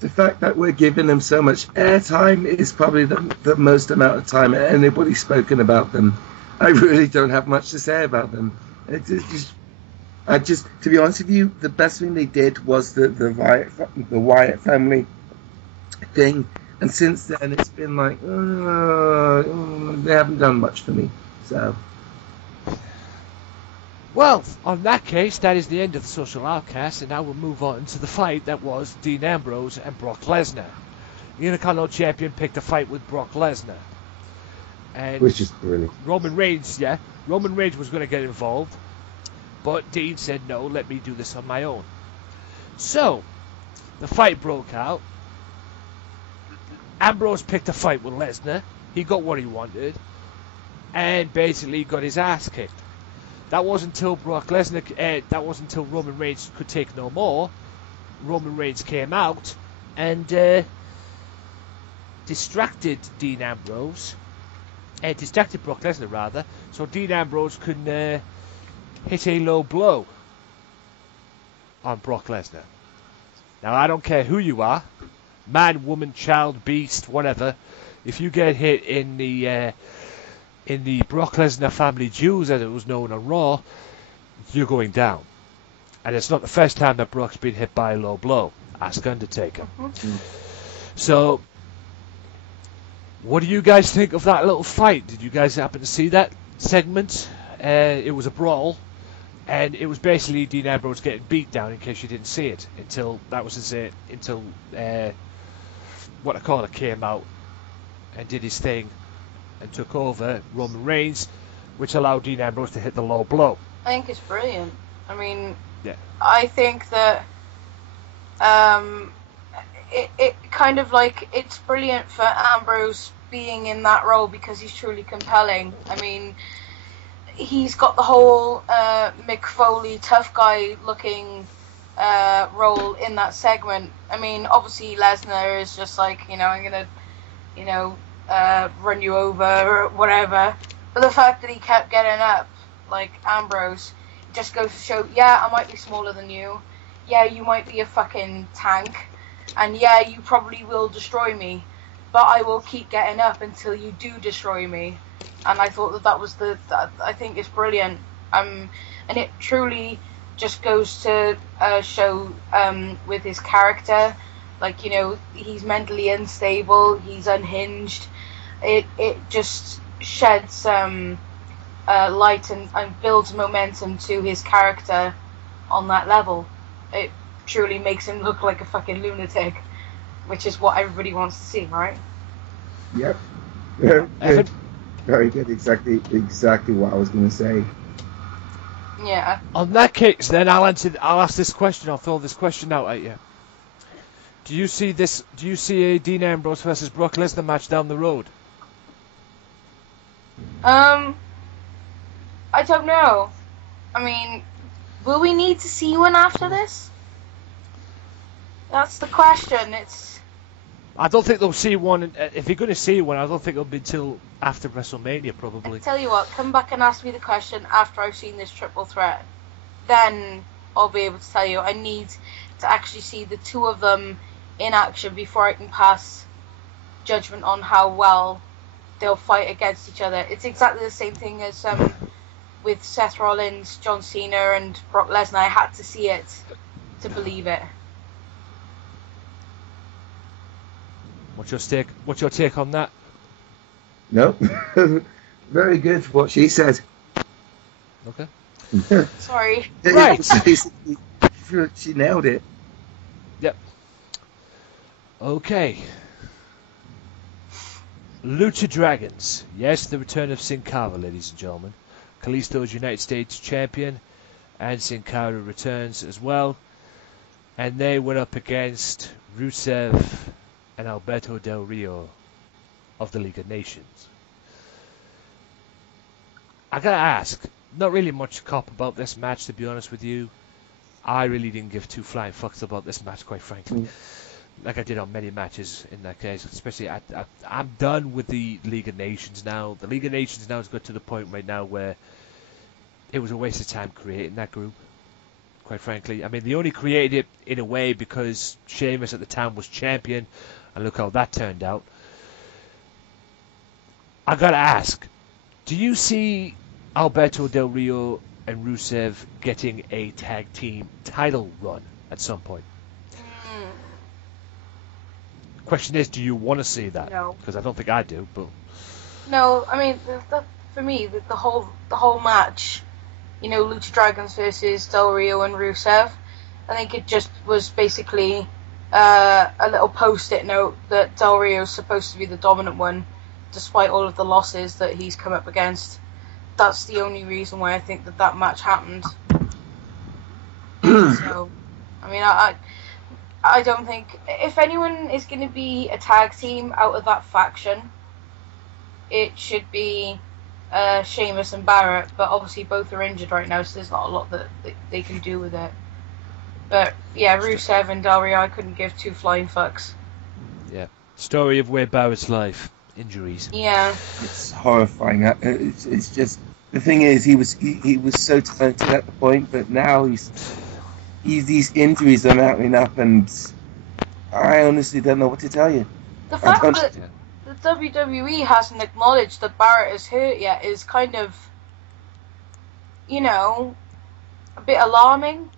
the fact that we're giving them so much airtime is probably the most amount of time anybody's spoken about them. I really don't have much to say about them. To be honest with you, the best thing they did was the Wyatt family thing, and since then it's been like they haven't done much for me. So. Well, on that case, that is the end of the Social Outcast, and now we'll move on to the fight that was Dean Ambrose and Brock Lesnar. The Intercontinental Champion picked a fight with Brock Lesnar. And which is brilliant. Roman Reigns was going to get involved, but Dean said, no, let me do this on my own. So, the fight broke out. Ambrose picked a fight with Lesnar. He got what he wanted, and basically got his ass kicked. That wasn't until Roman Reigns could take no more. Roman Reigns came out and distracted Brock Lesnar rather, so Dean Ambrose could hit a low blow on Brock Lesnar. Now I don't care who you are, man, woman, child, beast, whatever. If you get hit in the Brock Lesnar family jewels, as it was known on Raw, you're going down. And it's not the first time that Brock's been hit by a low blow. Ask Undertaker. So, what do you guys think of that little fight? Did you guys happen to see that segment? It was a brawl, and it was basically Dean Ambrose getting beat down, in case you didn't see it, until what I call it came out and did his thing and took over Roman Reigns, which allowed Dean Ambrose to hit the low blow. I think it's brilliant. I mean, yeah. I think that it kind of like, it's brilliant for Ambrose being in that role because he's truly compelling. I mean, he's got the whole Mick Foley tough guy looking role in that segment. I mean, obviously Lesnar is just like, I'm gonna, run you over or whatever. But the fact that he kept getting up, like Ambrose, just goes to show, yeah, I might be smaller than you. Yeah, you might be a fucking tank. And yeah, you probably will destroy me. But I will keep getting up until you do destroy me. And I thought that was I think it's brilliant. And it truly just goes to show with his character, like, he's mentally unstable, he's unhinged. It just sheds light and builds momentum to his character on that level. It truly makes him look like a fucking lunatic, which is what everybody wants to see, right? Yep. Very good. Very good. Exactly what I was going to say. Yeah. On that case, then I'll ask this question. I'll throw this question out at you. Do you see a Dean Ambrose versus Brock Lesnar match down the road? I don't know. I mean, will we need to see one after this? That's the question. I don't think they'll see one. If you're going to see one, I don't think it'll be until after WrestleMania, probably. I tell you what, come back and ask me the question after I've seen this triple threat. Then I'll be able to tell you. I need to actually see the two of them in action before I can pass judgment on how well they'll fight against each other. It's exactly the same thing as with Seth Rollins, John Cena, and Brock Lesnar. I had to see it to believe it. What's your take on that? No. Very good. What she said. Okay. Sorry. Right. She nailed it. Yep. Okay. Lucha Dragons. Yes, the return of Sin Cara, ladies and gentlemen. Kalisto's United States champion, and Sin Cara returns as well. And they went up against Rusev and Alberto Del Rio of the League of Nations. I gotta ask, not really much cop about this match, to be honest with you. I really didn't give two flying fucks about this match, quite frankly. Like I did on many matches in that case, especially I'm done with the League of Nations now. The League of Nations now has got to the point right now where it was a waste of time creating that group, quite frankly. I mean, they only created it in a way because Sheamus at the time was champion, and look how that turned out. I gotta ask, do you see Alberto Del Rio and Rusev getting a tag team title run at some point? Question is, do you want to see that? No. Because I don't think I do, but... No, I mean, for me, the whole match, Lucha Dragons versus Del Rio and Rusev, I think it just was basically a little post-it note that Del Rio's supposed to be the dominant one, despite all of the losses that he's come up against. That's the only reason why I think that match happened. So, I mean, I don't think... If anyone is going to be a tag team out of that faction, it should be Sheamus and Barrett, but obviously both are injured right now, so there's not a lot that they can do with it. But, yeah, Rusev and Del Rio, I couldn't give two flying fucks. Yeah. Story of Wade Barrett's life. Injuries. Yeah. It's horrifying. It's just... The thing is, he was so talented at the point, but now these injuries are mounting up, and I honestly don't know what to tell you. The fact that the WWE hasn't acknowledged that Barrett is hurt yet is kind of, a bit alarming.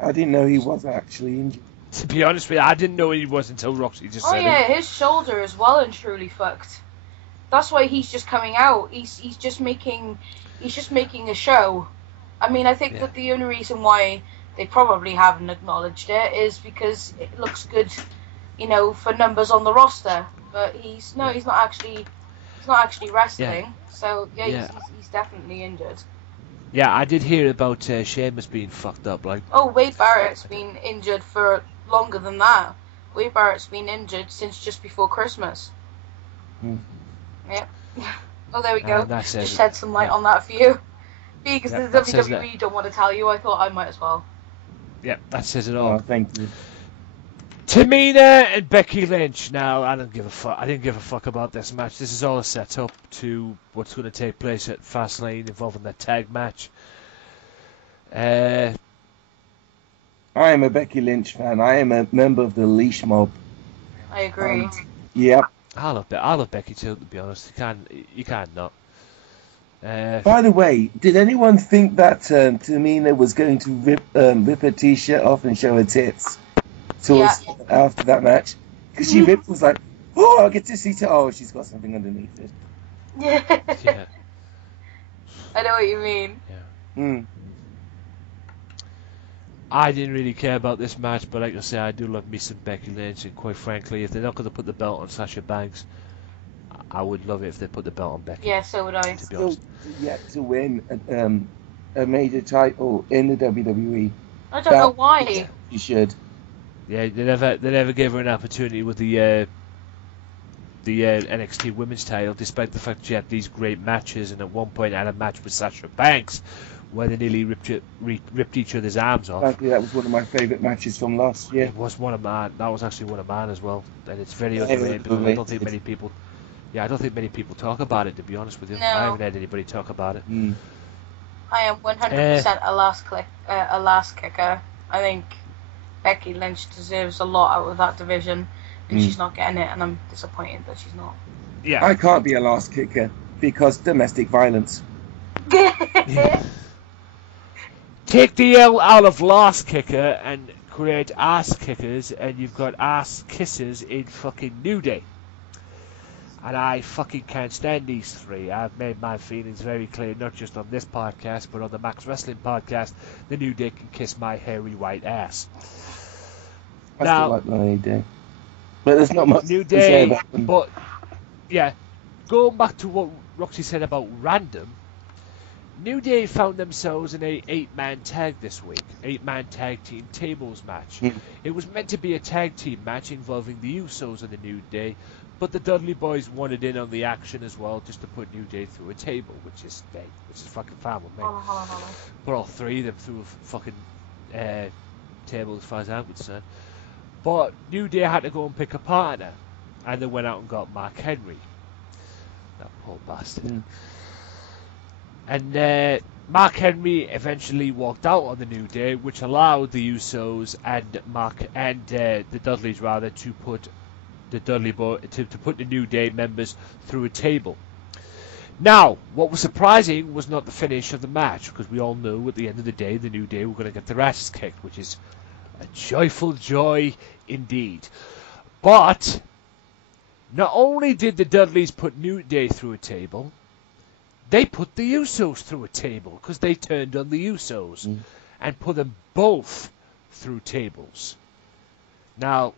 I didn't know he was actually injured. To be honest with you, I didn't know he was until Roxy just said it. Oh yeah, his shoulder is well and truly fucked. That's why he's just coming out. He's just making a show. I mean, I think that the only reason why they probably haven't acknowledged it is because it looks good, for numbers on the roster. But he's not actually wrestling. Yeah. So he's definitely injured. Yeah, I did hear about Sheamus being fucked up. Wade Barrett's been injured for longer than that. Wade Barrett's been injured since just before Christmas. Yep. Oh, there we go. Just shed some light on that for you. Because the WWE don't want to tell you, I thought I might as well. Yeah, that says it all. Oh, thank you. Tamina and Becky Lynch. Now, I don't give a fuck. I didn't give a fuck about this match. This is all a set up to what's going to take place at Fastlane involving that tag match. I am a Becky Lynch fan. I am a member of the Leash Mob. I agree. Yep. I love Becky too, to be honest. You can't not. By the way, did anyone think that Tamina was going to rip her t-shirt off and show her tits after that match? Because she ripped, was like, oh, I get to see she's got something underneath it. Yeah. I know what you mean. Yeah. I didn't really care about this match, but like I say, I do love me some Becky Lynch, and quite frankly, if they're not going to put the belt on Sasha Banks, I would love it if they put the belt on Becky. Yeah, so would I. To be honest. Yet to win a major title in the WWE. I don't know why. You should. Yeah, they never gave her an opportunity with the NXT Women's title, despite the fact she had these great matches, and at one point had a match with Sasha Banks where they nearly ripped each other's arms off. Frankly, that was one of my favourite matches from last year. It was one of mine. That was actually one of mine as well, and it's very underrated because I don't think many people. Yeah, I don't think many people talk about it, to be honest with you. No. I haven't had anybody talk about it. I am 100% a last kicker. I think Becky Lynch deserves a lot out of that division, and she's not getting it, and I'm disappointed that she's not. Yeah, I can't be a last kicker because domestic violence. Take the L out of last kicker and create ass kickers, and you've got ass kissers in fucking New Day. And I fucking can't stand these three. I've made my feelings very clear, not just on this podcast, but on the Max Wrestling podcast. The New Day can kiss my hairy white ass. I still like the New Day. But there's not much New to say Day, about them. but, yeah, going back to what Roxy said about random, New Day found themselves in a 8-man tag this week. 8-man tag team tables match. It was meant to be a tag team match involving the Usos and the New Day, but the Dudley Boys wanted in on the action as well, just to put New Day through a table, which is fucking fine with me. Put all three of them through a fucking table as far as I'm concerned. But New Day had to go and pick a partner, and they went out and got Mark Henry. That poor bastard. And Mark Henry eventually walked out on the New Day, which allowed the Usos and the Dudleys to put to put the New Day members through a table. Now, what was surprising was not the finish of the match, because we all knew at the end of the day the New Day were going to get their asses kicked, which is a joyful joy indeed. But not only did the Dudleys put New Day through a table, they put the Usos through a table, because they turned on the Usos and put them both through tables. Now,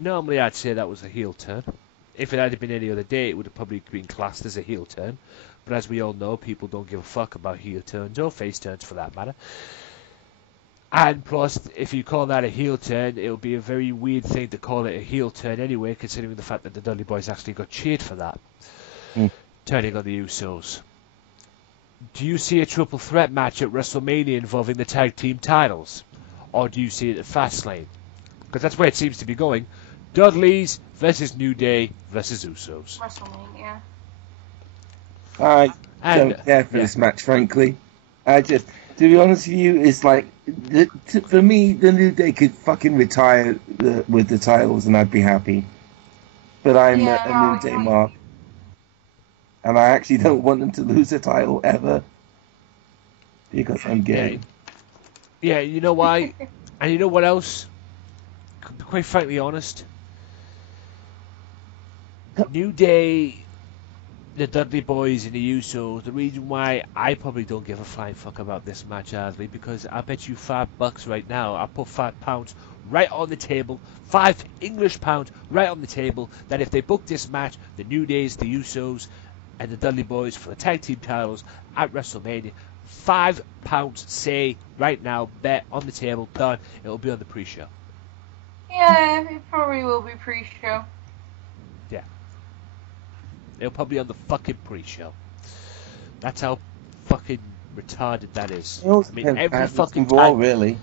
normally I'd say that was a heel turn. If it had been any other day, it would have probably been classed as a heel turn. But as we all know, people don't give a fuck about heel turns or face turns for that matter. And plus, if you call that a heel turn, it would be a very weird thing to call it a heel turn anyway, considering the fact that the Dudley Boys actually got cheered for that. Turning on the Usos. Do you see a triple threat match at WrestleMania involving the tag team titles? Or do you see it at Fastlane? Because that's where it seems to be going. Dudleys versus New Day versus Usos. WrestleMania. I don't care for this match, frankly. To be honest with you, it's like, for me, the New Day could fucking retire with the titles and I'd be happy. But I'm a New Day mark. And I actually don't want them to lose a title ever. Because I'm gay. Yeah, you know why? And you know what else? To be quite frankly honest, New Day, the Dudley Boys and the Usos, the reason why I probably don't give a flying fuck about this match, Ardley, because I bet you $5 right now, I'll put £5 right on the table, £5 English pounds right on the table, that if they book this match, the New Days, the Usos, and the Dudley Boys for the tag team titles at WrestleMania, £5 say right now, bet on the table, done, it'll be on the pre-show. Yeah, it probably will be pre-show. Yeah. It'll probably be on the fucking pre-show. That's how fucking retarded that is. It also I mean, depends every on fucking Raw, time. really.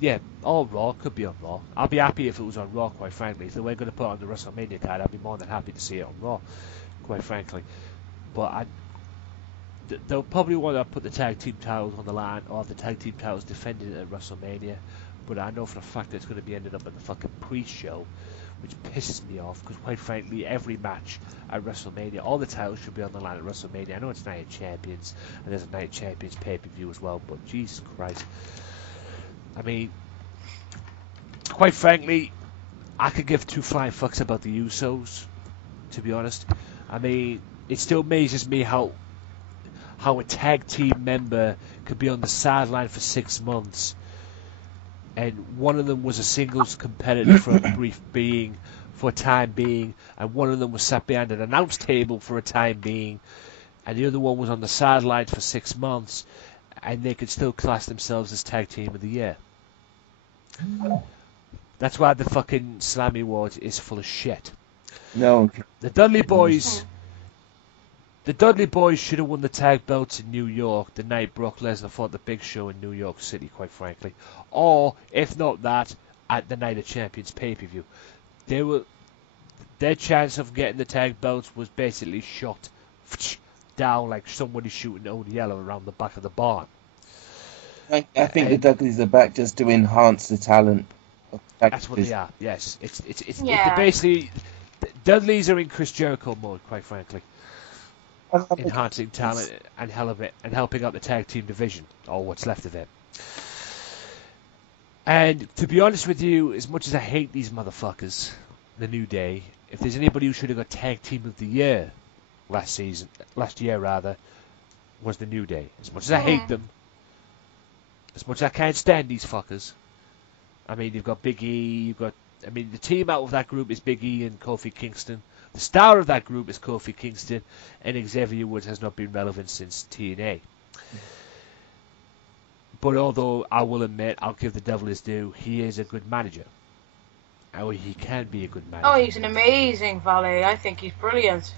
Yeah, all Raw, could be on Raw. I'd be happy if it was on Raw, quite frankly. If they were going to put it on the WrestleMania card, I'd be more than happy to see it on Raw, quite frankly. But they'll probably want to put the tag team titles on the line, or the tag team titles defended at WrestleMania. But I know for a fact that it's going to be ended up at the fucking pre-show, which pisses me off, because quite frankly, every match at WrestleMania, all the titles should be on the line at WrestleMania. I know it's Night of Champions, and there's a Night of Champions pay-per-view as well, but Jesus Christ. I mean, quite frankly, I could give two flying fucks about the Usos, to be honest. I mean, it still amazes me how a tag team member could be on the sideline for 6 months, and one of them was a singles competitor for a time being, and one of them was sat behind an announce table for a time being, and the other one was on the sidelines for 6 months, and they could still class themselves as tag team of the year. That's why the fucking Slammy Awards is full of shit. No. The Dudley Boys should have won the tag belts in New York the night Brock Lesnar fought the Big Show in New York City, quite frankly. Or, if not that, at the Night of Champions pay-per-view. Their chance of getting the tag belts was basically shot down like somebody shooting old yellow around the back of the barn. I think the Dudleys are back just to enhance the talent. That's what they are, yes. It's basically... Dudleys are in Chris Jericho mode, quite frankly. Enhancing talent and helping out the tag team division, or what's left of it. And to be honest with you, as much as I hate these motherfuckers, the New Day, if there's anybody who should have got tag team of the year last year was the New Day. As much as I hate them, as much as I can't stand these fuckers. I mean, you've got Big E, the team out of that group is Big E and Kofi Kingston. The star of that group is Kofi Kingston, and Xavier Woods has not been relevant since TNA. But although I will admit, I'll give the devil his due, he is a good manager. Or he can be a good manager. Oh, he's an amazing valet. I think he's brilliant.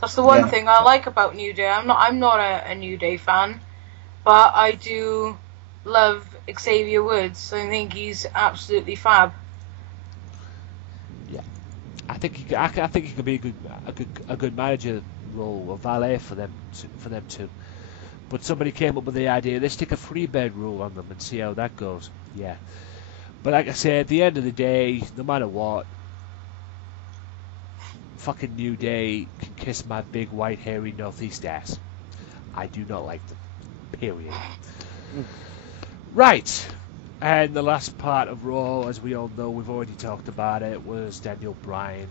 That's the one thing I like about New Day. I'm not a New Day fan, but I do love Xavier Woods. I think he's absolutely fab. Yeah, I think he could be a good manager role, or valet for them too. But somebody came up with the idea, let's take a 3-bed rule on them and see how that goes. Yeah, but like I said, at the end of the day, no matter what, fucking New Day can kiss my big white hairy northeast ass. I do not like them. Period. Right. And the last part of Raw, as we all know, we've already talked about it, was Daniel Bryan.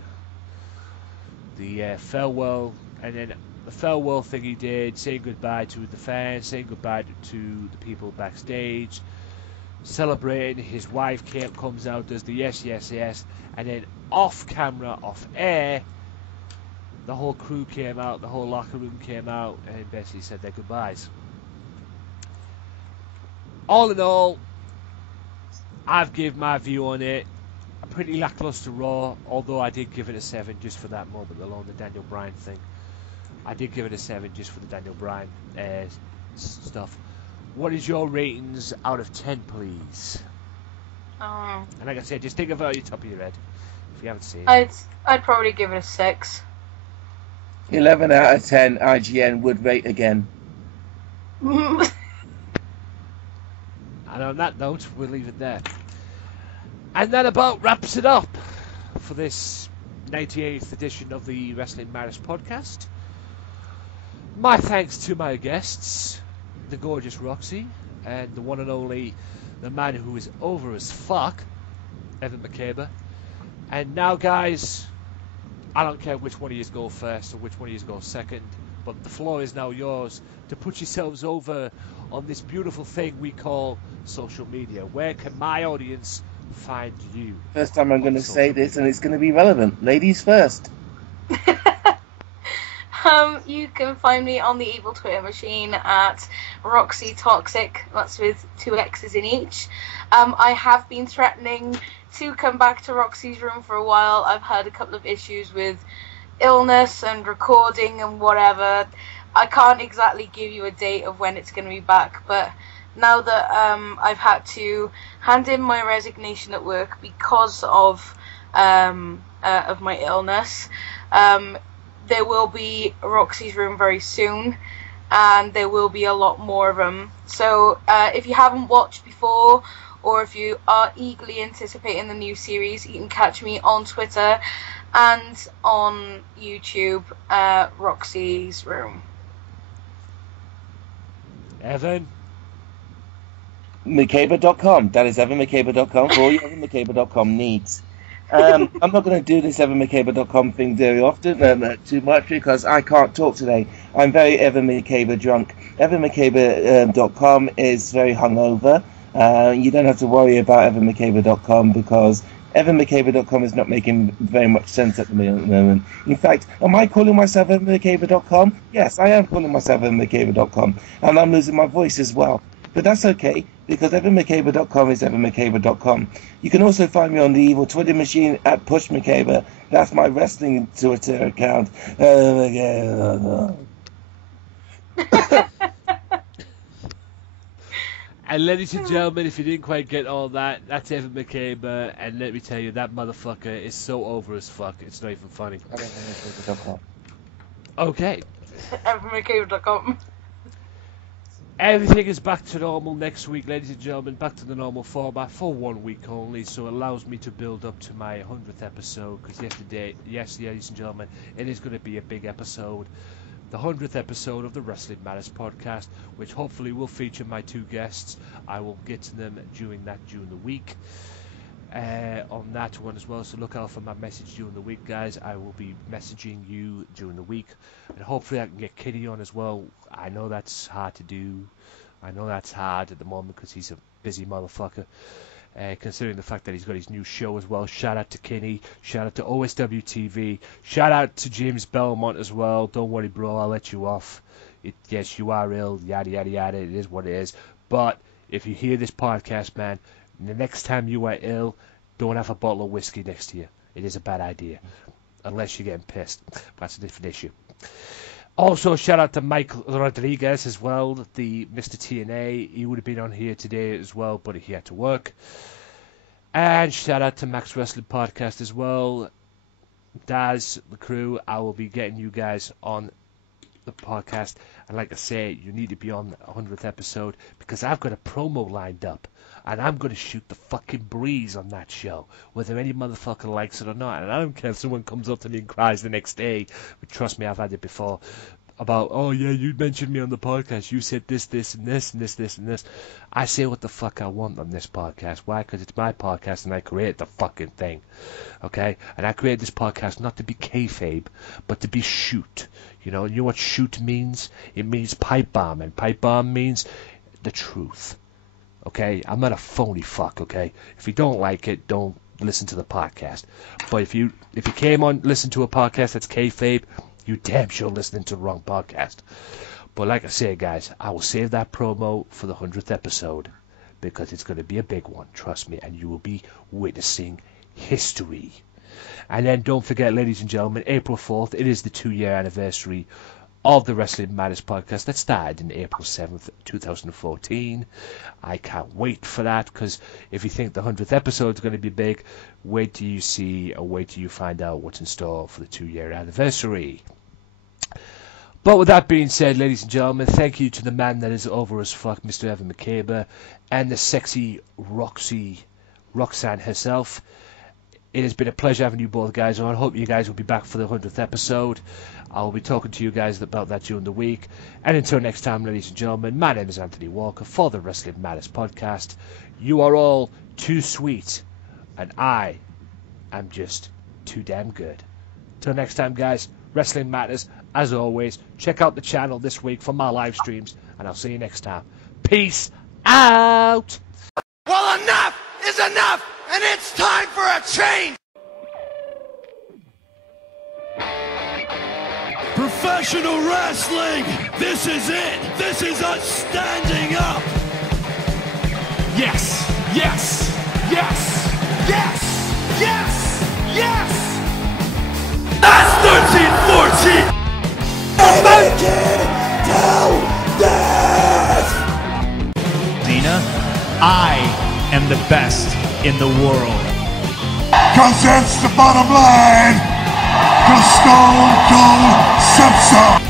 The farewell, and then the farewell thing he did, saying goodbye to the fans, saying goodbye to the people backstage, celebrating. His wife comes out, does the yes, yes, yes, and then off camera, off air, the whole crew came out, the whole locker room came out, and basically said their goodbyes. All in all, I've given my view on it. A pretty lackluster Raw, although I did give it a 7 just for that moment alone, the Daniel Bryan thing. I did give it a 7 just for the Daniel Bryan stuff. What is your ratings out of 10, please? And like I said, just think of it at the top of your head if you haven't seen it. I'd probably give it a 6. 11 out of 10 IGN would rate again. And on that note, we'll leave it there. And that about wraps it up for this 98th edition of the Wrestling Matters podcast. My thanks to my guests, the gorgeous Roxy, and the one and only, the man who is over as fuck, Evan McCabe. And now, guys, I don't care which one of you go first or which one of you go second, but the floor is now yours to put yourselves over on this beautiful thing we call social media. Where can my audience find you? First time I'm going to say this, and it's going to be relevant. Ladies first. You can find me on the evil Twitter machine at Roxy Toxic. That's with 2 X's in each. I have been threatening to come back to Roxy's room for a while. I've had a couple of issues with illness and recording and whatever, I can't exactly give you a date of when it's going to be back, but now that I've had to hand in my resignation at work because of my illness, there will be Roxy's Room very soon, and there will be a lot more of them. So if you haven't watched before, or if you are eagerly anticipating the new series, you can catch me on Twitter and on YouTube, Roxy's Room. Evan? McCaber.com. That is EvanMcCaber.com for all your EvanMcCaber.com needs. I'm not going to do this EvanMcCaber.com thing very often, too much, because I can't talk today. I'm very Evan McCaber drunk. EvanMcCaber.com is very hungover. You don't have to worry about EvanMcCaber.com because EvanMcCaber.com is not making very much sense at the moment. In fact, am I calling myself EvanMcCaber.com? Yes, I am calling myself EvanMcCaber.com, and I'm losing my voice as well. But that's okay, because EvanMcCaber.com is EvanMcCaber.com. You can also find me on the evil Twitter machine at PushMcCaber. That's my wrestling Twitter account. And ladies and gentlemen, if you didn't quite get all that, that's Evan McCaber, and let me tell you, that motherfucker is so over as fuck, it's not even funny. Okay. EvanMcCaber.com. Everything is back to normal next week, ladies and gentlemen, back to the normal format for 1 week only, so it allows me to build up to my 100th episode, because yes, ladies and gentlemen, it is going to be a big episode. The 100th episode of the Wrestling Matters podcast, which hopefully will feature my two guests. I will get to them during the week on that one as well, so look out for my message during the week, guys. I will be messaging you during the week, and hopefully I can get Kitty on as well. I know that's hard to do. I know that's hard at the moment because he's a busy motherfucker. Considering the fact that he's got his new show as well. Shout out to Kinney, shout out to OSW TV, shout out to James Belmont as well. Don't worry, bro, I'll let you off. Yes, you are ill, yada yada yada, it is what it is. But if you hear this podcast, man, the next time you are ill, don't have a bottle of whiskey next to you. It is a bad idea, unless you're getting pissed. That's a different issue. Also, shout out to Mike Rodriguez as well, the Mr. TNA. He would have been on here today as well, but he had to work. And shout out to Max Wrestling Podcast as well. Daz, the crew, I will be getting you guys on the podcast. And like I say, you need to be on the 100th episode because I've got a promo lined up. And I'm going to shoot the fucking breeze on that show, whether any motherfucker likes it or not. And I don't care if someone comes up to me and cries the next day. But trust me, I've had it before. About, oh yeah, you mentioned me on the podcast. You said this, this, and this, and this, this, and this. I say what the fuck I want on this podcast. Why? Because it's my podcast and I create the fucking thing. Okay? And I created this podcast not to be kayfabe, but to be shoot. You know what shoot means? It means pipe bomb. And pipe bomb means the truth. Okay? I'm not a phony fuck, okay? If you don't like it, don't listen to the podcast. But if you came on, listen to a podcast that's kayfabe, you damn sure listening to the wrong podcast. But like I say, guys, I will save that promo for the 100th episode because it's going to be a big one, trust me, and you will be witnessing history. And then don't forget, ladies and gentlemen, April 4th, it is the 2-year anniversary of the Wrestling Matters podcast that started in April 7th, 2014. I can't wait for that because if you think the 100th episode is going to be big, wait till you see or wait till you find out what's in store for the 2-year anniversary. But with that being said, ladies and gentlemen, thank you to the man that is over as fuck, Mr. Evan McCaber, and the sexy Roxxane herself. It has been a pleasure having you both guys on. I hope you guys will be back for the 100th episode. I'll be talking to you guys about that during the week. And until next time, ladies and gentlemen, my name is Anthony Walker for the Wrestling Matters podcast. You are all too sweet, and I am just too damn good. Till next time, guys, Wrestling Matters, as always. Check out the channel this week for my live streams, and I'll see you next time. Peace out! Well, enough is enough, and it's time for a change! Professional wrestling! This is it! This is us standing up! Yes! Yes! Yes! Yes! Yes! Yes! That's 13-14! Hey, kid! arena, I am the best in the world. Cause that's the bottom line. Cause Stone Cold Simpson.